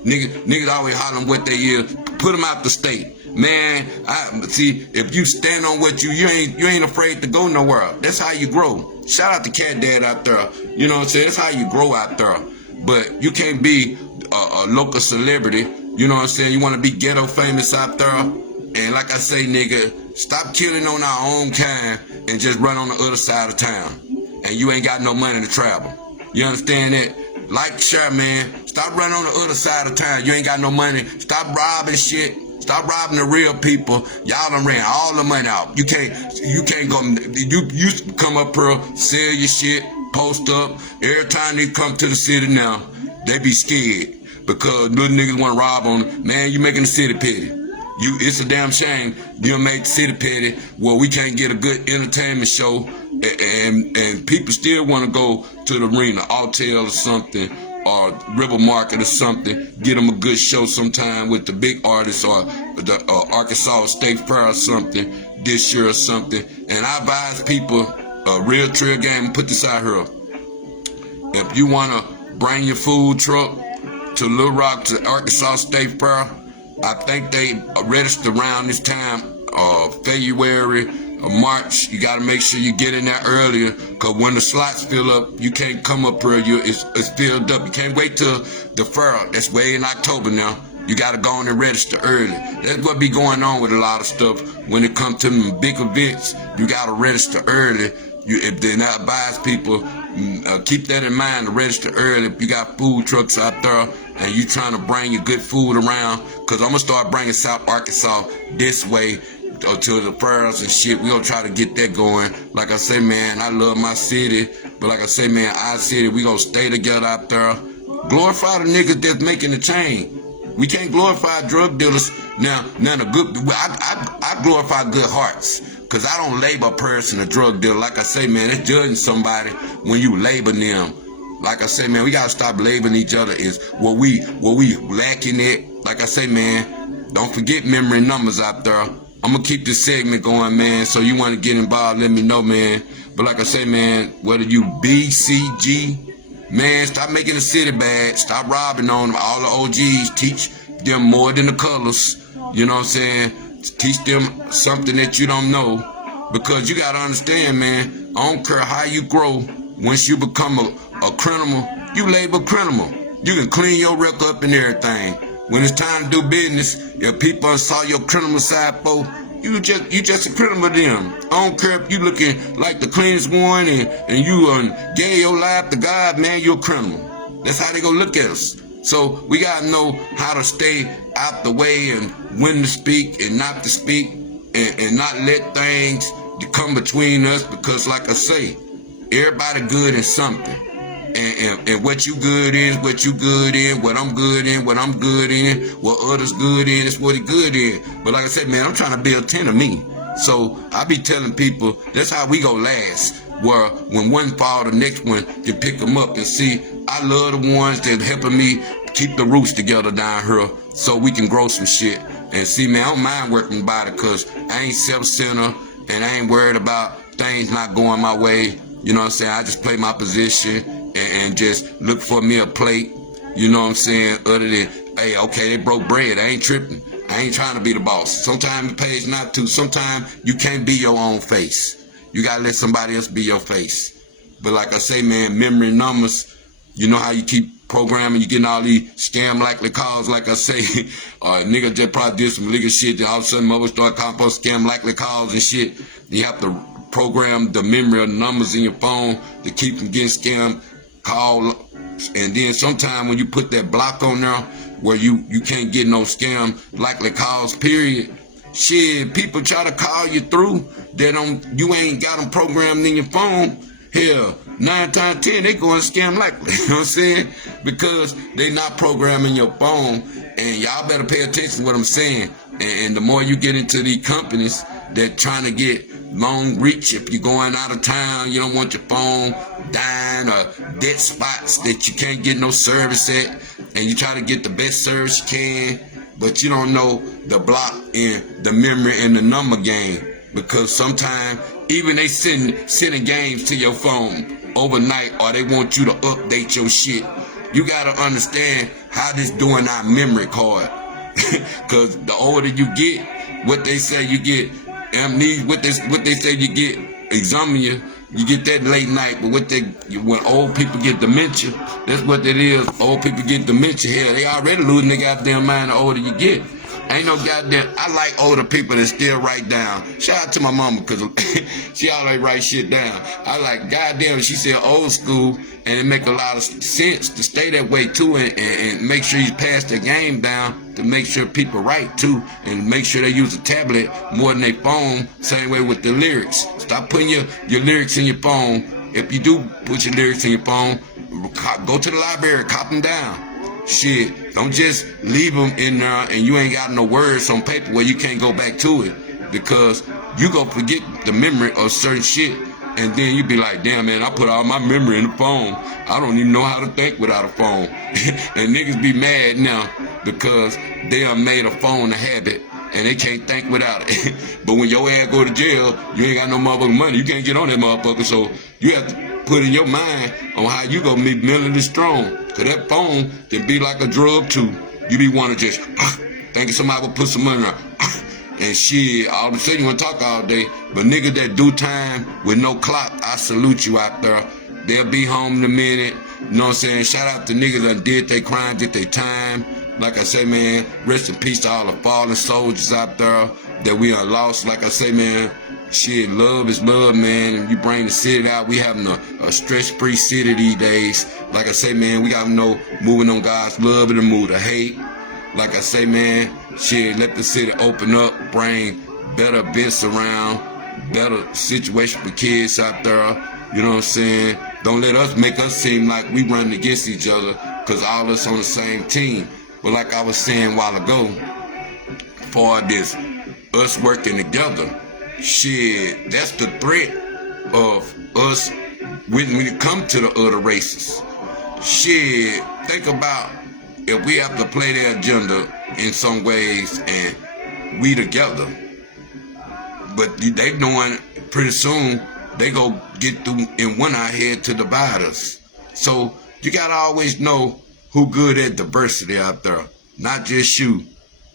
Niggas always hollering what they is. Put them out the state. Man, see, if you stand on what you ain't afraid to go nowhere. That's how you grow. Shout out to Cat Dad out there. You know what I'm saying? That's how you grow out there. But you can't be a local celebrity. You know what I'm saying? You want to be ghetto famous out there. And like I say, nigga, stop killing on our own kind and just run on the other side of town. And you ain't got no money to travel. You understand that? Like, share, man. Stop running on the other side of town. You ain't got no money. Stop robbing shit. Stop robbing the real people. Y'all done ran all the money out. You can't go. You used to come up here, sell your shit, post up. Every time they come to the city now, they be scared because little niggas want to rob on them. Man, you making the city petty. It's a damn shame you made the city petty where we can't get a good entertainment show, and people still want to go to the arena, Altel or something, or River Market or something, get them a good show sometime with the big artists, or the Arkansas State Fair or something this year or something. And I advise people, a real trail game, put this out here. If you want to bring your food truck to Little Rock, to Arkansas State Fair, I think they register around this time, February or March. You got to make sure you get in there earlier, because when the slots fill up, you can't come up here. It's filled up. You can't wait till the fair. That's way in October now. You got to go on and register early. That's what be going on with a lot of stuff. When it comes to them big events, you got to register early. If they not advise people, keep that in mind, to register early. If you got food trucks out there and you trying to bring your good food around, because I'm going to start bringing South Arkansas this way to the fairs and shit. We gonna try to get that going. Like I say, man, I love my city, but like I say, man, our city, we gonna stay together out there. Glorify the niggas that's making the change. We can't glorify drug dealers. Now the good, I glorify good hearts, because I don't label a person a drug dealer. Like I say, man, it's judging somebody when you label them. Like I say, man, we gotta stop labeling each other is what we lacking it. Like I say, man, don't forget memory numbers out there. I'm gonna keep this segment going, man. So you wanna get involved, let me know, man. But like I say, man, whether you B, C, G, man, stop making the city bad. Stop robbing on them. All the OGs, teach them more than the colors. You know what I'm saying? Teach them something that you don't know. Because you gotta understand, man, I don't care how you grow. Once you become a criminal, you label criminal. You can clean your record up and everything. When it's time to do business, if people saw your criminal side, folks, you just a criminal to them. I don't care if you looking like the cleanest one and you gave your life to God, man, you're a criminal. That's how they gonna look at us. So we gotta know how to stay out the way and when to speak and not to speak, and not let things come between us, because like I say, everybody good in something. And what you good in, what you good in, what I'm good in, what I'm good in, what others good in, is what he good in. But like I said, man, I'm trying to build 10 of me. So I be telling people, that's how we go last. Where when one fall, the next one can pick them up and see. I love the ones that helping me keep the roots together down here so we can grow some shit. And see, man, I don't mind working about it, because I ain't self-centered and I ain't worried about things not going my way. You know what I'm saying? I just play my position and just look for me a plate, you know what I'm saying, other than, hey, okay, they broke bread, I ain't tripping. I ain't trying to be the boss. Sometimes it pays not to. Sometimes you can't be your own face. You gotta let somebody else be your face. But like I say, man, memory numbers, you know how you keep programming, you getting all these scam likely calls, like I say, nigga just probably did some legal shit, then all of a sudden mother start calling for scam likely calls and shit. You have to program the memory of numbers in your phone to keep from getting scammed. Call, and then sometime when you put that block on there where you can't get no scam likely calls, period, shit, people try to call you through that you ain't got them programmed in your phone. Hell, 9 times 10 they going scam likely. You know what I'm saying? Because they not programming your phone. And y'all better pay attention to what I'm saying. And the more you get into these companies that trying to get long reach, if you're going out of town, you don't want your phone dying, or dead spots that you can't get no service at, and you try to get the best service you can, but you don't know the block and the memory and the number game. Because sometimes even they sending games to your phone overnight, or they want you to update your shit. You gotta understand how this doing our memory card. Because the older you get, what they say you get amnesia, what they say you get insomnia, you get that late night. But when old people get dementia, that's what it is. Old people get dementia. Hell, they already losing their goddamn mind the older you get. Ain't no goddamn, I like older people that still write down. Shout out to my mama, because she always write shit down. I like, goddamn, she said old school, and it make a lot of sense to stay that way too, and make sure you pass the game down to make sure people write too, and make sure they use a tablet more than their phone, same way with the lyrics. Stop putting your lyrics in your phone. If you do put your lyrics in your phone, go to the library, cop them down. shit, don't just leave them in there and you ain't got no words on paper where you can't go back to it, because you gonna forget the memory of certain shit, and then you be like, damn man, I put all my memory in the phone. I don't even know how to think without a phone. And niggas be mad now because they done made a phone a habit and they can't think without it. But when your ass go to jail, you ain't got no motherfucking money. You can't get on that motherfucker, so you have to put in your mind on how you gonna be mentally strong. Cause that phone can be like a drug too. You be wanna just thinking somebody will put some money on. And shit, all of a sudden you wanna talk all day. But niggas that do time with no clock, I salute you out there. They'll be home in a minute. You know what I'm saying? Shout out to niggas that did their crime, did their time. Like I say, man, rest in peace to all the fallen soldiers out there that we are lost. Like I say, man, shit, love is love, man. And you bring the city out. We having a stress-free city these days. Like I say, man, we got to know moving on God's love and the mood of hate. Like I say, man, shit, let the city open up, bring better events around, better situation for kids out there. You know what I'm saying? Don't let us make us seem like we run against each other, because all of us on the same team. But like I was saying a while ago, for this, us working together, shit, that's the threat of us when it comes to the other races. Shit, think about if we have to play their agenda in some ways and we together. But they knowing pretty soon they go get through and win our head to divide us. So you gotta always know who good at diversity out there, not just you.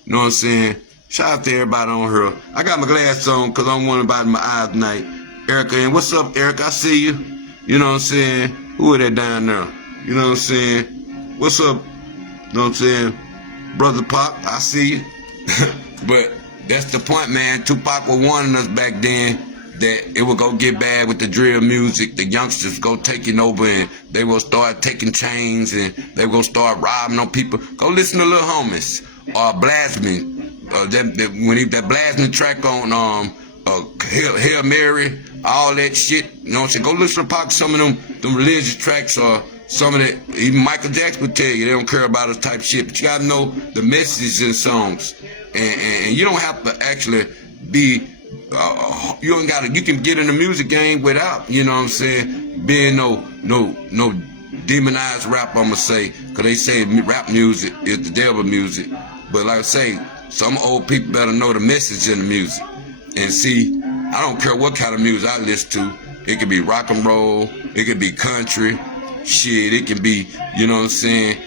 You know what I'm saying? Shout out to everybody on here. I got my glasses on because I'm wondering about my eyes tonight. Erica, and what's up, Erica? I see you. You know what I'm saying? Who are that down there? You know what I'm saying? What's up? You know what I'm saying? Brother Pop, I see you. But that's the point, man. Tupac was warning us back then that it would go get bad with the drill music. The youngsters go taking over and they will start taking chains and they will start robbing on people. Go listen to Lil Homies or Blasphemy. That Blasphemy track on Hail Mary, all that shit. You know what I'm saying? Go listen to some of them religious tracks or some of that. Even Michael Jackson would tell you they don't care about this type of shit. But you gotta know the messages in songs. And you don't have to actually be you can get in the music game without, you know what I'm saying, being no demonized rap, I'ma say, because they say rap music is the devil music. But like I say, some old people better know the message in the music. And see, I don't care what kind of music I listen to. It could be rock and roll, it could be country, shit, it can be, you know what I'm saying,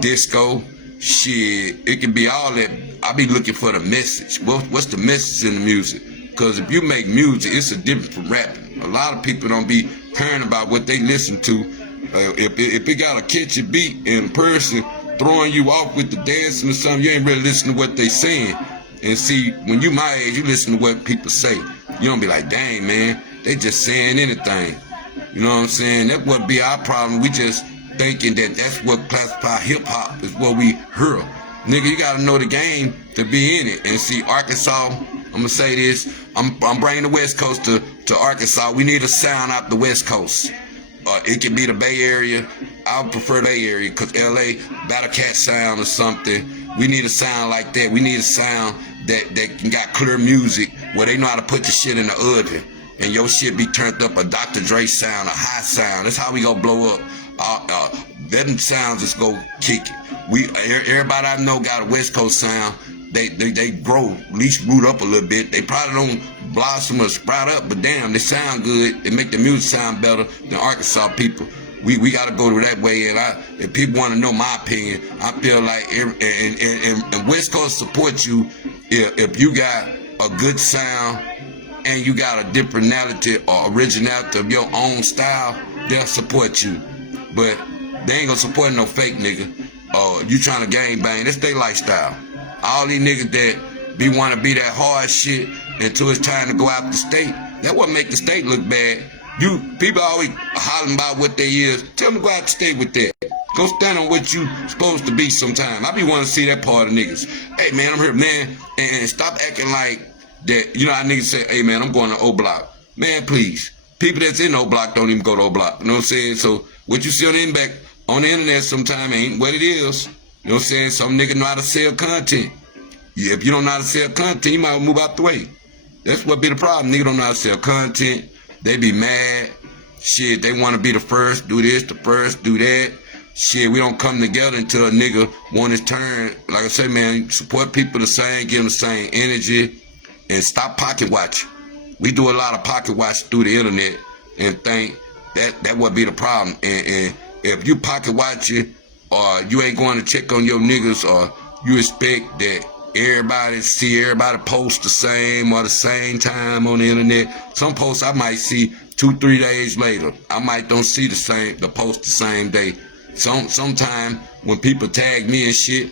disco, shit, it can be all that. I be looking for the message. What's the message in the music? Because if you make music, it's a different from rapping. A lot of people don't be caring about what they listen to. If it got a catchy beat and a person throwing you off with the dancing or something, you ain't really listening to what they saying. And see, when you my age, you listen to what people say. You don't be like, dang, man, they just saying anything. You know what I'm saying? That would be our problem. We just thinking that that's what classify hip-hop is what we hear. Nigga, you gotta know the game to be in it. And see, Arkansas, I'm gonna say this, I'm bringing the West Coast to Arkansas. We need a sound out the West Coast. It can be the Bay Area. I would prefer the Bay Area because LA, Battle Cat sound or something. We need a sound like that. We need a sound that got clear music where they know how to put the shit in the oven. And your shit be turned up a Dr. Dre sound, a high sound. That's how we gonna blow up. Them sounds just go kick it. Everybody I know got a West Coast sound. They grow, at least root up a little bit. They probably don't blossom or sprout up, but damn, they sound good. They make the music sound better than Arkansas people. We got to go to that way. And if people want to know my opinion, I feel like and West Coast support you if you got a good sound and you got a differentnality or originality of your own style. They'll support you, but they ain't gonna support no fake nigga. You trying to gang bang? That's their lifestyle. All these niggas that want to be that hard shit until it's time to go out the state. That what make the state look bad. People always hollering about what they is. Tell them to go out the state with that. Go stand on what you supposed to be sometime. I be wanting to see that part of niggas. Hey man, I'm here, man, and stop acting like that. You know how niggas say, hey man, I'm going to O Block. Man, please. People that's in O Block don't even go to O Block. You know what I'm saying? So what you see on the internet sometime ain't what it is. You know what I'm saying? Some nigga know how to sell content. Yeah, if you don't know how to sell content, you might move out the way. That's what be the problem. Nigga don't know how to sell content. They be mad. Shit, they want to be the first, do this, the first, do that. Shit, we don't come together until a nigga want his turn. Like I say, man, support people the same, give them the same energy, and stop pocket watching. We do a lot of pocket watch through the internet and think that would be the problem. And if you pocket watching or you ain't going to check on your niggas or you expect that everybody post the same or the same time on the internet. Some posts I might see 2-3 days later. I might don't see the post the same day. Sometime when people tag me and shit,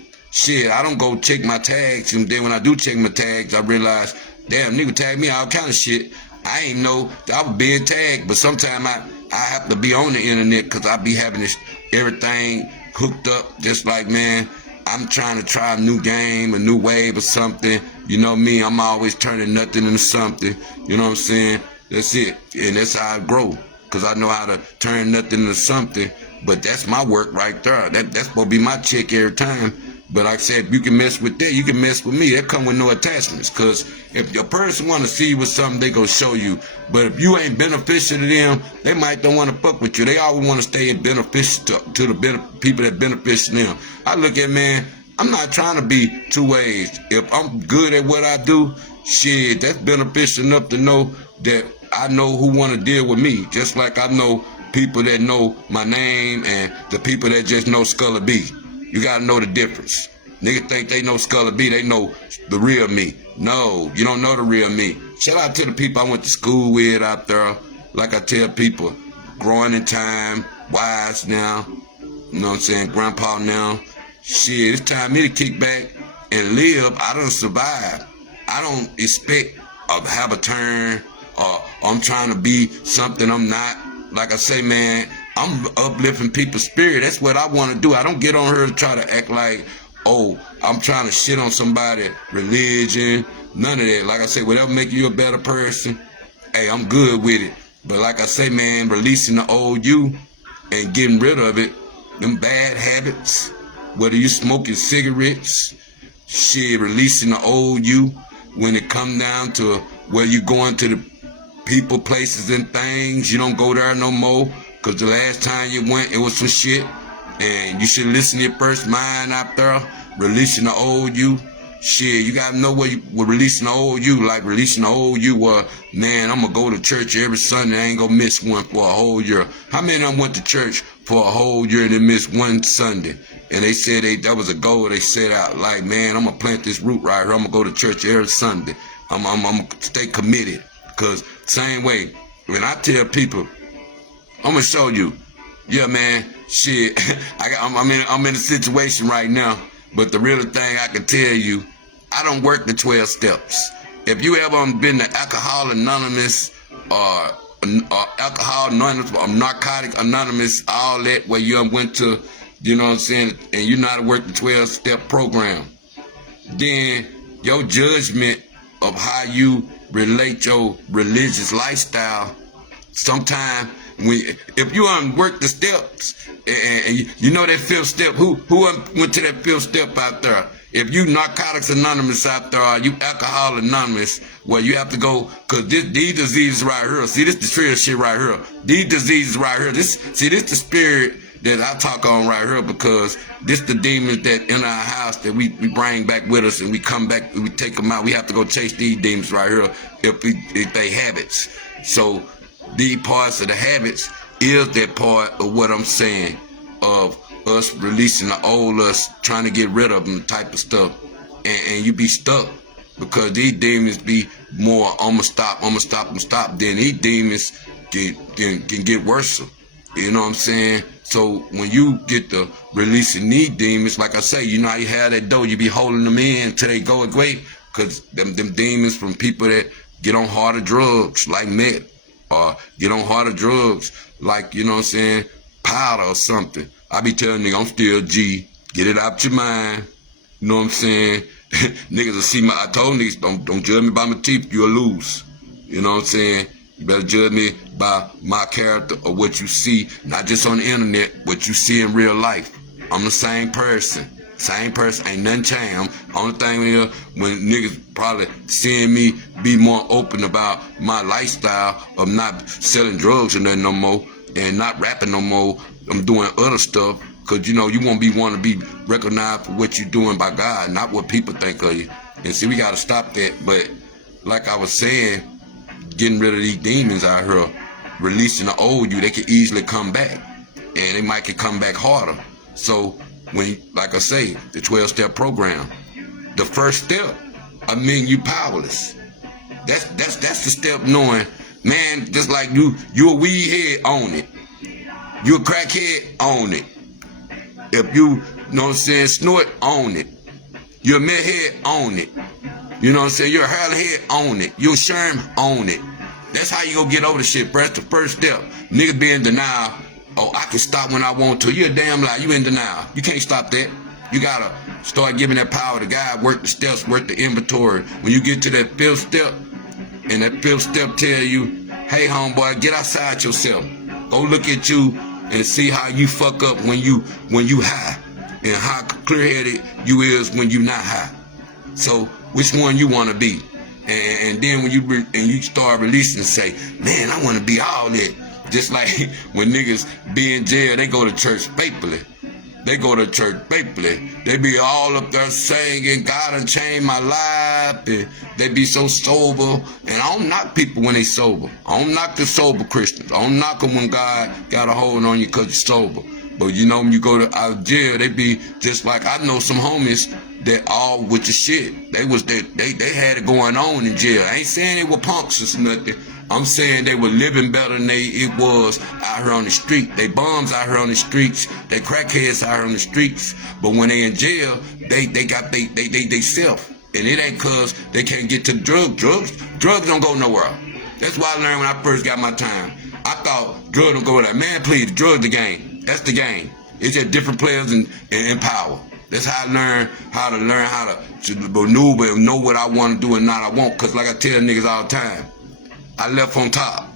I don't go check my tags, and then when I do check my tags, I realize, damn, nigga tag me all kind of shit. I ain't know that I was being tagged, but sometimes I have to be on the internet because I be having everything hooked up, just like, man, I'm trying to try a new game, a new wave or something. You know me, I'm always turning nothing into something. You know what I'm saying? That's it. And that's how I grow. Because I know how to turn nothing into something. But that's my work right there. That's supposed to be my check every time. But like I said, if you can mess with that, you can mess with me. That come with no attachments. Because if your person want to see you with something, they go show you. But if you ain't beneficial to them, they might don't want to fuck with you. They always want to stay beneficial to the people that beneficial to them. I look at, man, I'm not trying to be two ways. If I'm good at what I do, shit, that's beneficial enough to know that I know who want to deal with me. Just like I know people that know my name and the people that just know SKULLA B. You gotta know the difference. Niggas think they know SKULLA B, they know the real me. No, you don't know the real me. Shout out to the people I went to school with out there. Like I tell people, growing in time, wise now. You know what I'm saying? Grandpa now. Shit, it's time me to kick back and live. I done survived. I don't expect to have a turn or I'm trying to be something I'm not. Like I say, man, I'm uplifting people's spirit. That's what I want to do. I don't get on here to try to act like, oh, I'm trying to shit on somebody's religion. None of that. Like I say, whatever make you a better person, hey, I'm good with it. But like I say, man, releasing the old you and getting rid of it, them bad habits, whether you smoking cigarettes, shit, releasing the old you when it come down to where you going to the people, places, and things, you don't go there no more. Because the last time you went, it was some shit. And you should listen to your first mind out there, releasing the old you. Shit, you got to know what we're releasing the old you. Like releasing the old you, man, I'm going to go to church every Sunday. I ain't going to miss one for a whole year. How many of them went to church for a whole year and they missed one Sunday? And they said that was a goal they set out. Like, man, I'm going to plant this root right here. I'm going to go to church every Sunday. I'm going to stay committed. Because same way, when I tell people, I'm going to show you. Yeah, man, shit, I'm in a situation right now. But the real thing I can tell you, I don't work the 12 steps. If you ever been to Alcohol Anonymous or Alcohol Anonymous or Narcotic Anonymous, all that, where you went to, you know what I'm saying, and you know how to work the 12-step program, then your judgment of how you relate your religious lifestyle, sometimes if you work the steps and you know that fifth step, who went to that fifth step out there? If you Narcotics Anonymous out there, or you Alcohol Anonymous, well, you have to go, because these diseases right here, see, this the real shit right here. These diseases right here, this the spirit that I talk on right here, because this the demons that in our house that we bring back with us, and we come back, we take them out. We have to go chase these demons right here if they habits. So these parts of the habits is that part of what I'm saying, of us releasing the old us, trying to get rid of them type of stuff. And you be stuck because these demons be more, I'ma stop. Then these demons can get worse. You know what I'm saying? So when you get to releasing these demons, like I say, you know how you have that door, you be holding them in until they go away, because them demons from people that get on harder drugs like meth, or get on harder drugs like, you know what I'm saying, powder or something. I be telling niggas, I'm still G. Get it out your mind. You know what I'm saying? Niggas will see I told niggas, don't judge me by my teeth, you'll lose. You know what I'm saying? You better judge me by my character or what you see, not just on the internet, what you see in real life. I'm the same person. Same person, ain't nothing changed. Only thing is, when niggas probably seeing me be more open about my lifestyle of not selling drugs or nothing no more, and not rapping no more, I'm doing other stuff. Cause you know, you want to be recognized for what you're doing by God, not what people think of you. And see, we gotta stop that. But like I was saying, getting rid of these demons out here, releasing the old you, they can easily come back. And they might can come back harder. So when, like I say, the 12-step program, the first step, admitting you powerless. That's the step, knowing, man, just like you a weed head, own it. You a crackhead, own it. If you know what I'm saying, snort, own it. You're a meth head, own it. You know what I'm saying? You're a hurler head, own it. You're a sherm, own it. That's how you gonna get over the shit, bro. That's the first step. Niggas be in denial. Oh, I can stop when I want to. You're a damn lie. You in denial. You can't stop that. You gotta start giving that power to God. Work the steps, work the inventory. When you get to that fifth step, and that fifth step tell you, hey, homeboy, get outside yourself. Go look at you and see how you fuck up when you high, and how clear-headed you is when you not high. So which one you want to be? And then when you start releasing and say, man, I want to be all that. Just like when niggas be in jail, they go to church faithfully. They go to church faithfully. They be all up there singing, God done changed my life. And they be so sober. And I don't knock people when they sober. I don't knock the sober Christians. I don't knock them when God got a hold on you because you're sober. But you know, when you go to out of jail, they be just like, I know some homies that all with the shit. They had it going on in jail. I ain't saying they were punks or nothing. I'm saying they were living better than it was out here on the street. They bums out here on the streets. They crackheads out here on the streets. But when they in jail, they got they self. And it ain't cause they can't get to drugs. Drugs don't go nowhere. That's why I learned when I first got my time. I thought drugs don't go there. Man, please, drugs the game. That's the game. It's just different players in power. That's how I learned how to maneuver and know what I want to do and not I won't. Cause like I tell niggas all the time, I left on top.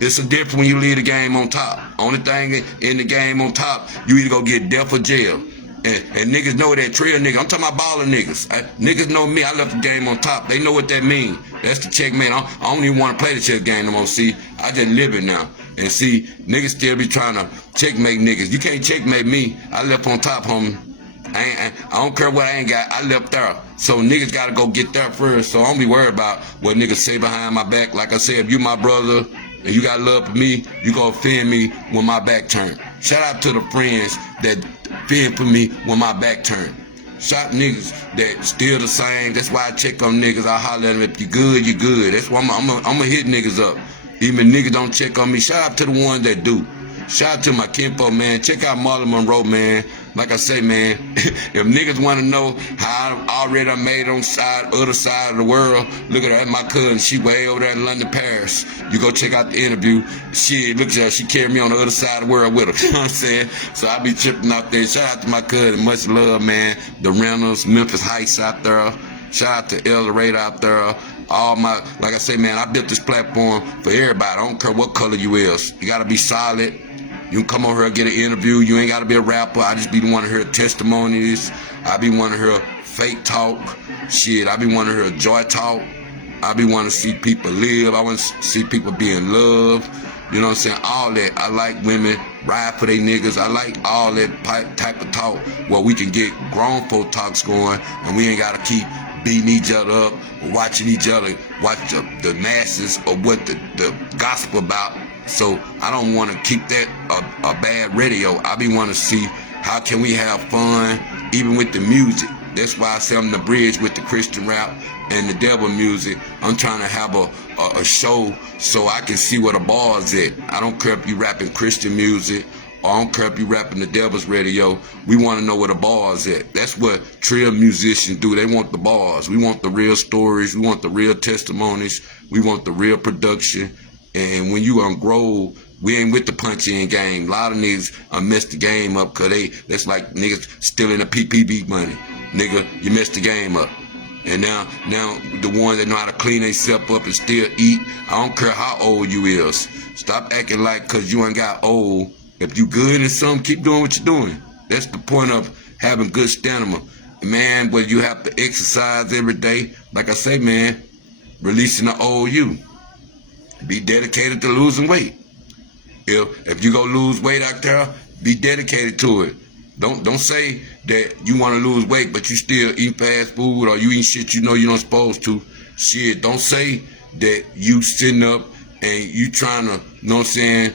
It's a difference when you leave the game on top. Only thing in the game on top, you either go get death or jail. And niggas know that trail nigga. I'm talking about baller niggas. Niggas know me. I left the game on top. They know what that mean. That's the checkmate. I don't even want to play the chess game no more. See, I just live it now. And see, niggas still be trying to checkmate niggas. You can't checkmate me. I left on top, homie. I don't care what I ain't got. I left there. So niggas gotta go get there first. So I don't be worried about what niggas say behind my back. Like I said, if you my brother and you got love for me, you gonna offend me when my back turned. Shout out to the friends that fend for me when my back turned. Shout niggas that still the same. That's why I check on niggas. I holler at them. If you good, you good. That's why I'm gonna hit niggas up. Even niggas don't check on me. Shout out to the ones that do. Shout out to my kinfolk, man. Check out Marlon Monroe, man. Like I say, man, if niggas want to know how I already made it on other side of the world, look at her, my cousin. She way over there in London, Paris. You go check out the interview. She, look at her, she carried me on the other side of the world with her. You know what I'm saying? So I be tripping out there. Shout out to my cousin. Much love, man. The Reynolds, Memphis Heights out there. Shout out to El Dorado out there. All my, like I say, man, I built this platform for everybody. I don't care what color you is. You got to be solid. You can come over here and get an interview. You ain't got to be a rapper. I just be the one to hear testimonies. I be one to hear fake talk. Shit, I be one to hear joy talk. I be one to see people live. I want to see people be in love. You know what I'm saying? All that. I like women ride for they niggas. I like all that type of talk where we can get grown folk talks going and we ain't got to keep beating each other up, watching each other, watch the masses of what the gospel about. So I don't want to keep that a bad radio. I be want to see how can we have fun even with the music. That's why I say I'm the bridge with the Christian rap and the devil music. I'm trying to have a show so I can see where the bar is at. I don't care if you rapping Christian music or I don't care if you rapping the devil's radio. We want to know where the bar is at. That's what trio musicians do. They want the bars. We want the real stories. We want the real testimonies. We want the real production. And when you on Grove, we ain't with the punch-in game. A lot of niggas mess the game up because that's like niggas stealing the PPP money. Nigga, you messed the game up. And now the ones that know how to clean themselves up and still eat, I don't care how old you is. Stop acting like because you ain't got old. If you good in something, keep doing what you're doing. That's the point of having good stamina. Man, whether you have to exercise every day, like I say, man, releasing the old you. Be dedicated to losing weight. If you go lose weight out there, be dedicated to it. Don't say that you want to lose weight, but you still eat fast food or you eat shit you know you're not supposed to. Shit, don't say that you sitting up and you trying to, you know what I'm saying,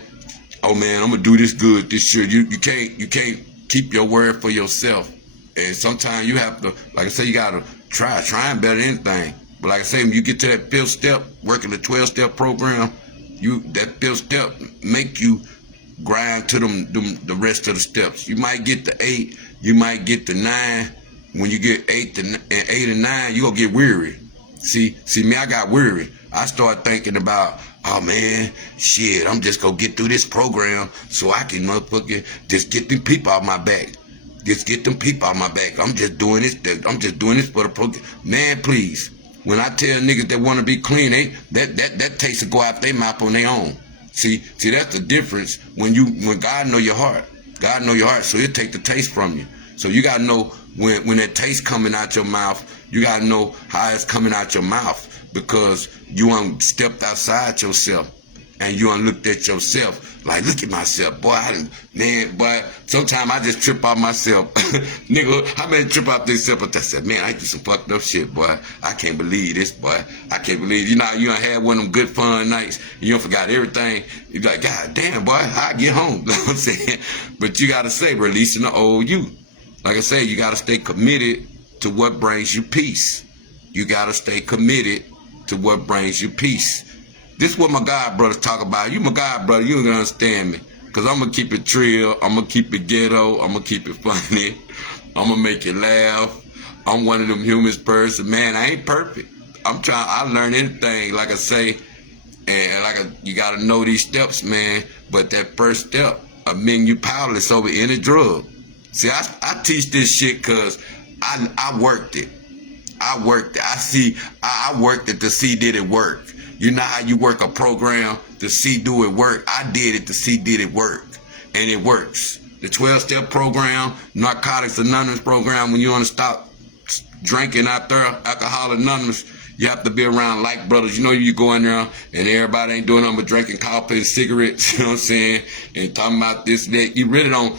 oh man, I'm gonna do this good, this shit. You can't keep your word for yourself. And sometimes you have to, like I say, you gotta trying better than anything. But like I say, when you get to that 5th step, working the 12-step program, that 5th step make you grind to the rest of the steps. You might get to 8, you might get to 9. When you get 8 and 9, you gonna get weary. See me, I got weary. I started thinking about, oh man, shit, I'm just gonna get through this program so I can motherfucking just get them people off my back. Just get them people off my back. I'm just doing this for the program. Man, please. When I tell niggas that want to be clean, that taste will go out their mouth on their own. See, that's the difference when God know your heart. God know your heart, so he'll take the taste from you. So you gotta know when that taste coming out your mouth, you gotta know how it's coming out your mouth because you stepped outside yourself and you looked at yourself. Like, look at myself, boy. Boy, sometimes I just trip out myself. Nigga, I been trip out myself, but I said, man, I do some fucked up shit, boy. I can't believe this, boy. I can't believe, you done had one of them good fun nights, you done forgot everything. You like, God damn, boy, I get home. You know what I'm saying? But you gotta say, releasing the old you. Like I say, you gotta stay committed to what brings you peace. You gotta stay committed to what brings you peace. This is what my God brothers talk about. You my God brother, you don't understand me. Because I'm going to keep it trill. I'm going to keep it ghetto. I'm going to keep it funny. I'm going to make you laugh. I'm one of them humans person. Man, I ain't perfect. I learn anything, like I say. And you got to know these steps, man. But that first step of making you powerless over any drug. See, I teach this shit because I worked it. I worked it. I worked it to see did it work. You know how you work a program to see do it work? I did it to see did it work. And it works. The 12-step program, Narcotics Anonymous program, when you want to stop drinking out there, Alcohol Anonymous, you have to be around like brothers. You know, you go in there and everybody ain't doing nothing but drinking coffee and cigarettes, you know what I'm saying? And talking about this, that. You really don't.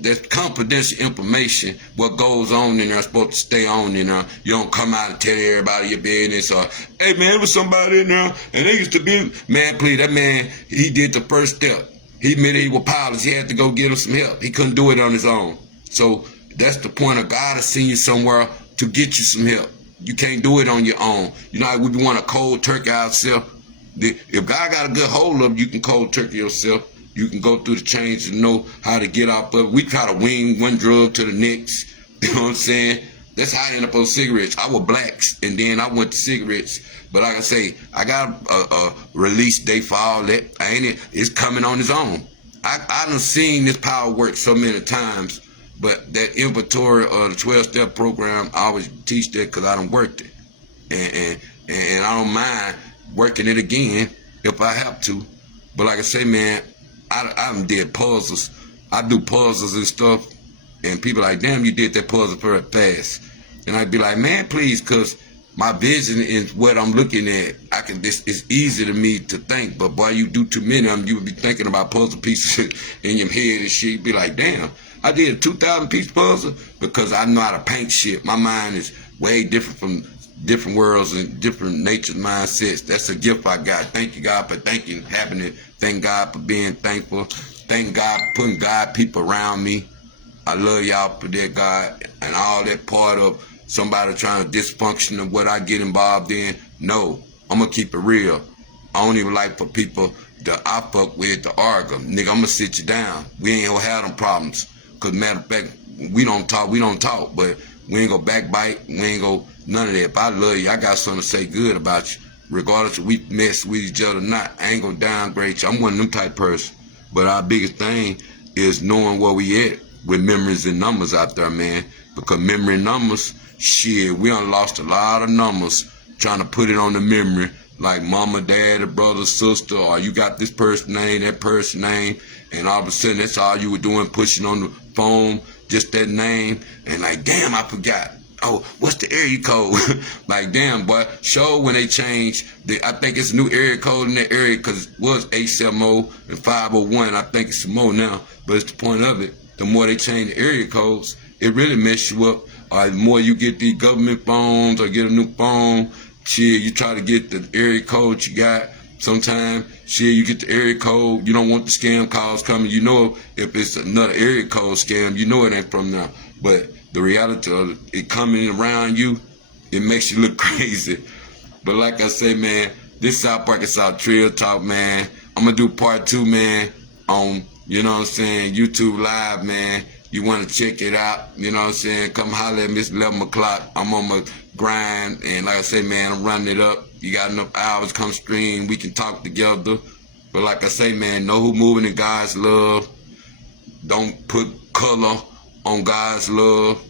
That's confidential information. What goes on in there is supposed to stay on in there. You don't come out and tell everybody your business or, hey man, there was somebody in there and they used to be, man, please, that man, he did the first step. He admitted he was powerless. He had to go get him some help. He couldn't do it on his own. So that's the point of God to send you somewhere to get you some help. You can't do it on your own. You know, we want a cold turkey ourselves. If God got a good hold of you, you can cold turkey yourself. You can go through the chains and know how to get off of it. We try to wing one drug to the next. You know what I'm saying? That's how I ended up on cigarettes. I was blacks, and then I went to cigarettes. But like I say, I got a release date for all that. It's coming on its own. I done seen this power work so many times, but that inventory of the 12-step program, I always teach that because I done worked it. And I don't mind working it again if I have to. But like I say, man, I done did puzzles. I do puzzles and stuff, and people like, damn, you did that puzzle very fast. And I'd be like, man, please, because my vision is what I'm looking at. It's easy to me to think, but boy, you do too many of them, you would be thinking about puzzle pieces in your head and shit. You'd be like, damn, I did a 2,000-piece puzzle because I know how to paint shit. My mind is way different from different worlds and different nature's mindsets. That's a gift I got. Thank you, God, for thinking, having it. Thank God for being thankful. Thank God for putting God people around me. I love y'all for that, God. And all that part of somebody trying to dysfunction of what I get involved in. No, I'm going to keep it real. I don't even like for people that I fuck with to argue. Nigga, I'm going to sit you down. We ain't going to have them problems. Because matter of fact, we don't talk, but we ain't going to backbite. We ain't going to none of that. If I love you, I got something to say good about you. Regardless if we mess with each other or not, I ain't gonna downgrade you. I'm one of them type person. But our biggest thing is knowing where we at with memories and numbers out there, man. Because memory and numbers, shit, we done lost a lot of numbers trying to put it on the memory. Like mama, dad, a brother, sister, or you got this person's name, that person's name, and all of a sudden that's all you were doing, pushing on the phone just that name, and like, damn, I forgot. Oh, what's the area code? Like, damn, boy. Show when they changed, I think it's a new area code in that area, because it was 870 and 501. I think it's some more now, but it's the point of it. The more they change the area codes, it really messes you up. The more you get these government phones or get a new phone, shit, you try to get the area code you got. Sometimes, shit, you get the area code, you don't want the scam calls coming. You know if it's another area code scam, you know it ain't from now. But the reality of it coming around you, it makes you look crazy. But like I say, man, this South Park and South Trill Talk, man. I'm going to do part 2, man, on, you know what I'm saying, YouTube Live, man. You want to check it out, you know what I'm saying? Come holler at me, it's 11 o'clock. I'm on my grind, and like I say, man, I'm running it up. You got enough hours, come stream, we can talk together. But like I say, man, know who moving in God's love. Don't put color on God's love,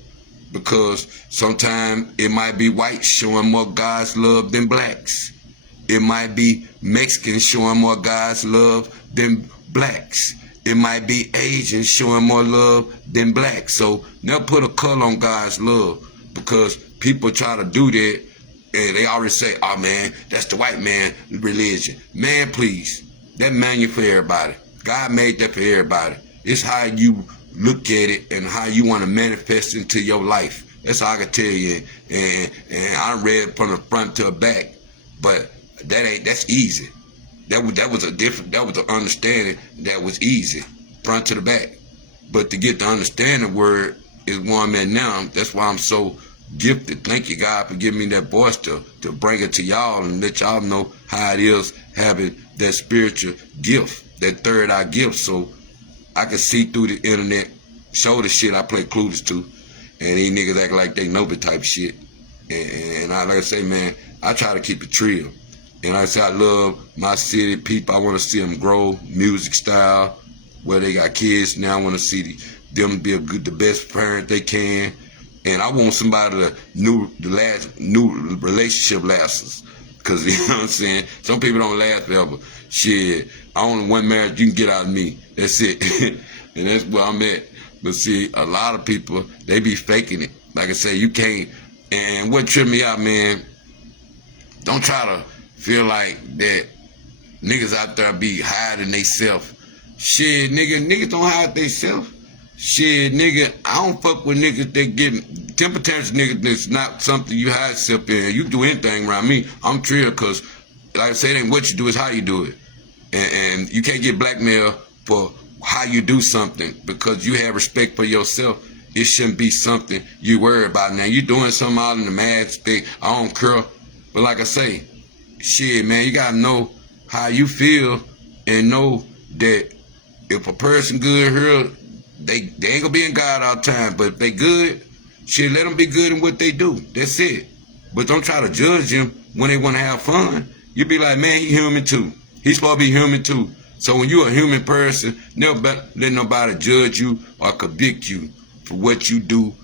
because sometimes it might be whites showing more God's love than blacks. It might be Mexicans showing more God's love than blacks. It might be Asians showing more love than blacks. So never put a color on God's love, because people try to do that and they already say, oh man, that's the white man religion. Man, please, that manual for everybody. God made that for everybody. It's how you look at it and how you want to manifest into your life. That's all I can tell you. And I read it from the front to the back, but that's easy. That was an understanding that was easy, front to the back. But to get the understanding word is where I'm at now. That's why I'm so gifted. Thank you, God, for giving me that voice to bring it to y'all and let y'all know how it is having that spiritual gift, that third eye gift, so I can see through the internet, show the shit I play clueless to, and these niggas act like they know the type shit. And like I say, man, I try to keep it real. And like I say, I love my city people. I want to see them grow, music style, where they got kids now. I want to see them be the best parent they can. And I want somebody to new relationship lasts. Because, you know what I'm saying, some people don't last forever. Shit, I only one marriage you can get out of me. That's it. And that's where I'm at. But see, a lot of people, they be faking it. Like I say, you can't. And what tripped me out, man, don't try to feel like that niggas out there be hiding they self. Shit, niggas don't hide they self. Shit, nigga, I don't fuck with niggas that get temper tantrums. Niggas, that's not something you hide yourself in. You do anything around me, I'm trill, because like I say, it ain't what you do, it's how you do it. And you can't get blackmail for how you do something, because you have respect for yourself. It shouldn't be something you worry about. Now, you doing something out in the mad state, I don't care. But like I say, shit, man, you gotta know how you feel and know that if a person good here, they ain't gonna be in God all the time. But if they good, shit, let them be good in what they do. That's it. But don't try to judge them when they want to have fun. You be like, man, he human too. He's supposed to be human too. So when you're a human person, never let nobody judge you or convict you for what you do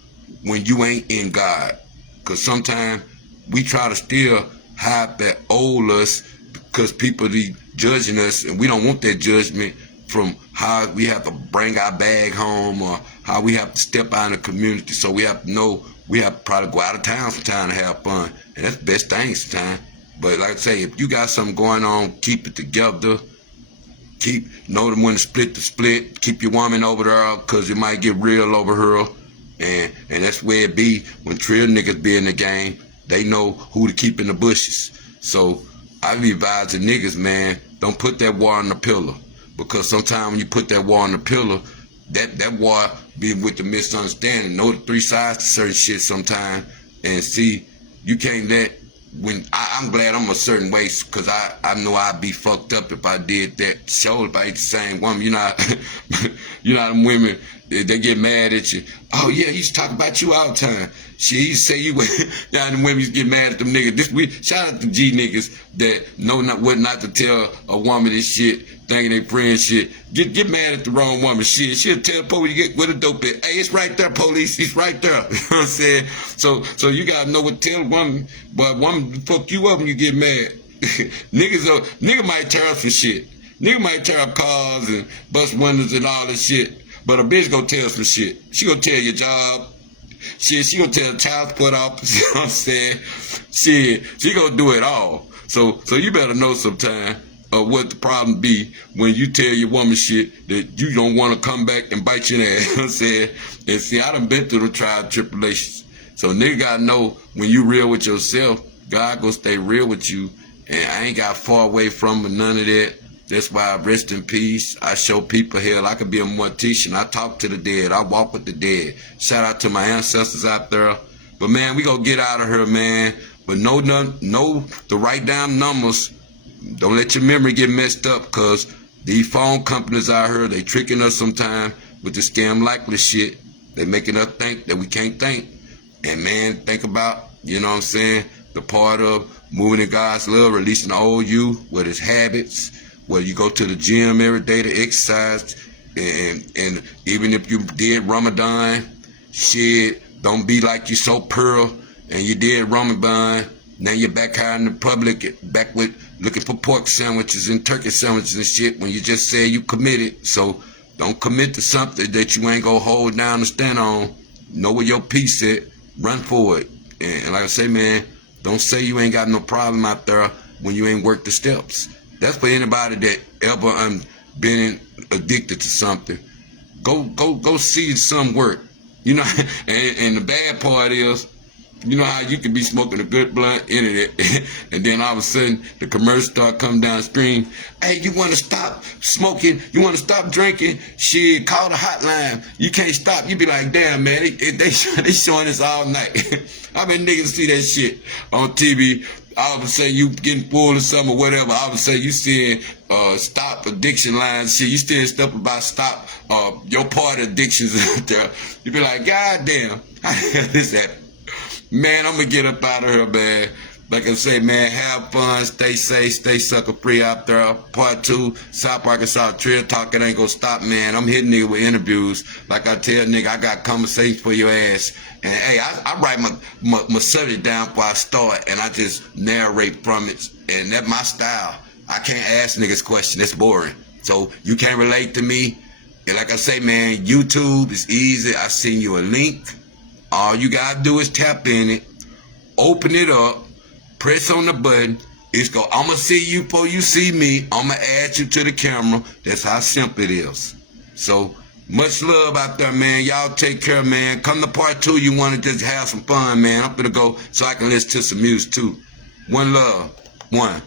when you ain't in God. Because sometimes we try to still hide that old us because people be judging us, and we don't want that judgment from how we have to bring our bag home or how we have to step out in the community. So we have to know we have to probably go out of town sometime to have fun. And that's the best thing sometimes. But like I say, if you got something going on, keep it together. Know them when to split the split. Keep your woman over there, because it might get real over her. And that's where it be when trill niggas be in the game. They know who to keep in the bushes. So I be advising niggas, man, don't put that war on the pillow. Because sometimes when you put that war on the pillow, that war be with the misunderstanding. Know the three sides to certain shit sometimes. And see, you can't let, when I'm glad I'm a certain way, because I know I'd be fucked up if I did that. Sure, if I ain't the same woman. You know them women, they get mad at you. Oh yeah, he used to talk about you all the time. Shit, he used to say you now them women used to get mad at them niggas. Shout out to G niggas that know what not to tell a woman this shit, thinking they friend shit. Get mad at the wrong woman. Shit, she'll tell the police you get with a dope it. Hey, it's right there, police. It's right there. You know what I'm saying? So you gotta know what to tell a woman, but woman fuck you up when you get mad. Nigga might tear up some shit. Nigga might tear up cars and bust windows and all this shit. But a bitch gonna tell some shit. She gonna tell your job. Shit, she gonna tell the child support office. You know what I'm saying? Shit, she gonna do it all. So you better know sometime what the problem be when you tell your woman shit that you don't want to come back and bite your ass. You know what I'm saying? And see, I done been through the trial and tribulations. So nigga gotta know when you real with yourself, God gonna stay real with you. And I ain't got far away from none of that. That's why I rest in peace. I show people hell. I could be a mortician. I talk to the dead. I walk with the dead. Shout out to my ancestors out there. But man, we gonna get out of here, man. But know the write down numbers. Don't let your memory get messed up, cause these phone companies out here, they tricking us sometime with the scam likely shit. They making us think that we can't think. And man, think about, you know what I'm saying, the part of moving in God's love, releasing the old you with his habits. Whether you go to the gym every day to exercise, and even if you did Ramadan, shit, don't be like you so pearl, and you did Ramadan, now you're back out in the public, back with looking for pork sandwiches and turkey sandwiches and shit when you just said you committed. So don't commit to something that you ain't gonna hold down and stand on. Know where your peace at, run for it. And like I say, man, don't say you ain't got no problem out there when you ain't worked the steps. That's for anybody that ever been addicted to something. Go see some work. You know, and the bad part is, you know how you can be smoking a good blunt internet, and then all of a sudden the commercial start coming downstream. Hey, you want to stop smoking? You want to stop drinking? Shit, call the hotline. You can't stop. You be like, damn, man, they showing this all night. I been niggas see that shit on TV. All of a sudden you getting full or something or whatever. All of a sudden you seeing stop addiction lines, shit. You still stuff about stop your part of addictions out there. You be like, God damn, how the hell is that? Man, I'm gonna get up out of here, man. Like I say, man, have fun, stay safe, stay sucker free out there. Part 2, South Arkansas Trail Talk, it ain't gonna stop, man. I'm hitting nigga with interviews. Like I tell nigga, I got conversations for your ass. And hey, I write my subject down before I start, and I just narrate from it. And that's my style. I can't ask niggas questions, it's boring. So you can't relate to me. And like I say, man, YouTube is easy. I send you a link. All you gotta do is tap in it, open it up, press on the button. I'ma see you before you see me. I'ma add you to the camera. That's how simple it is. So much love out there, man. Y'all take care, man. Come to part 2. You wanna just have some fun, man. I'm gonna go so I can listen to some music too. One love. One.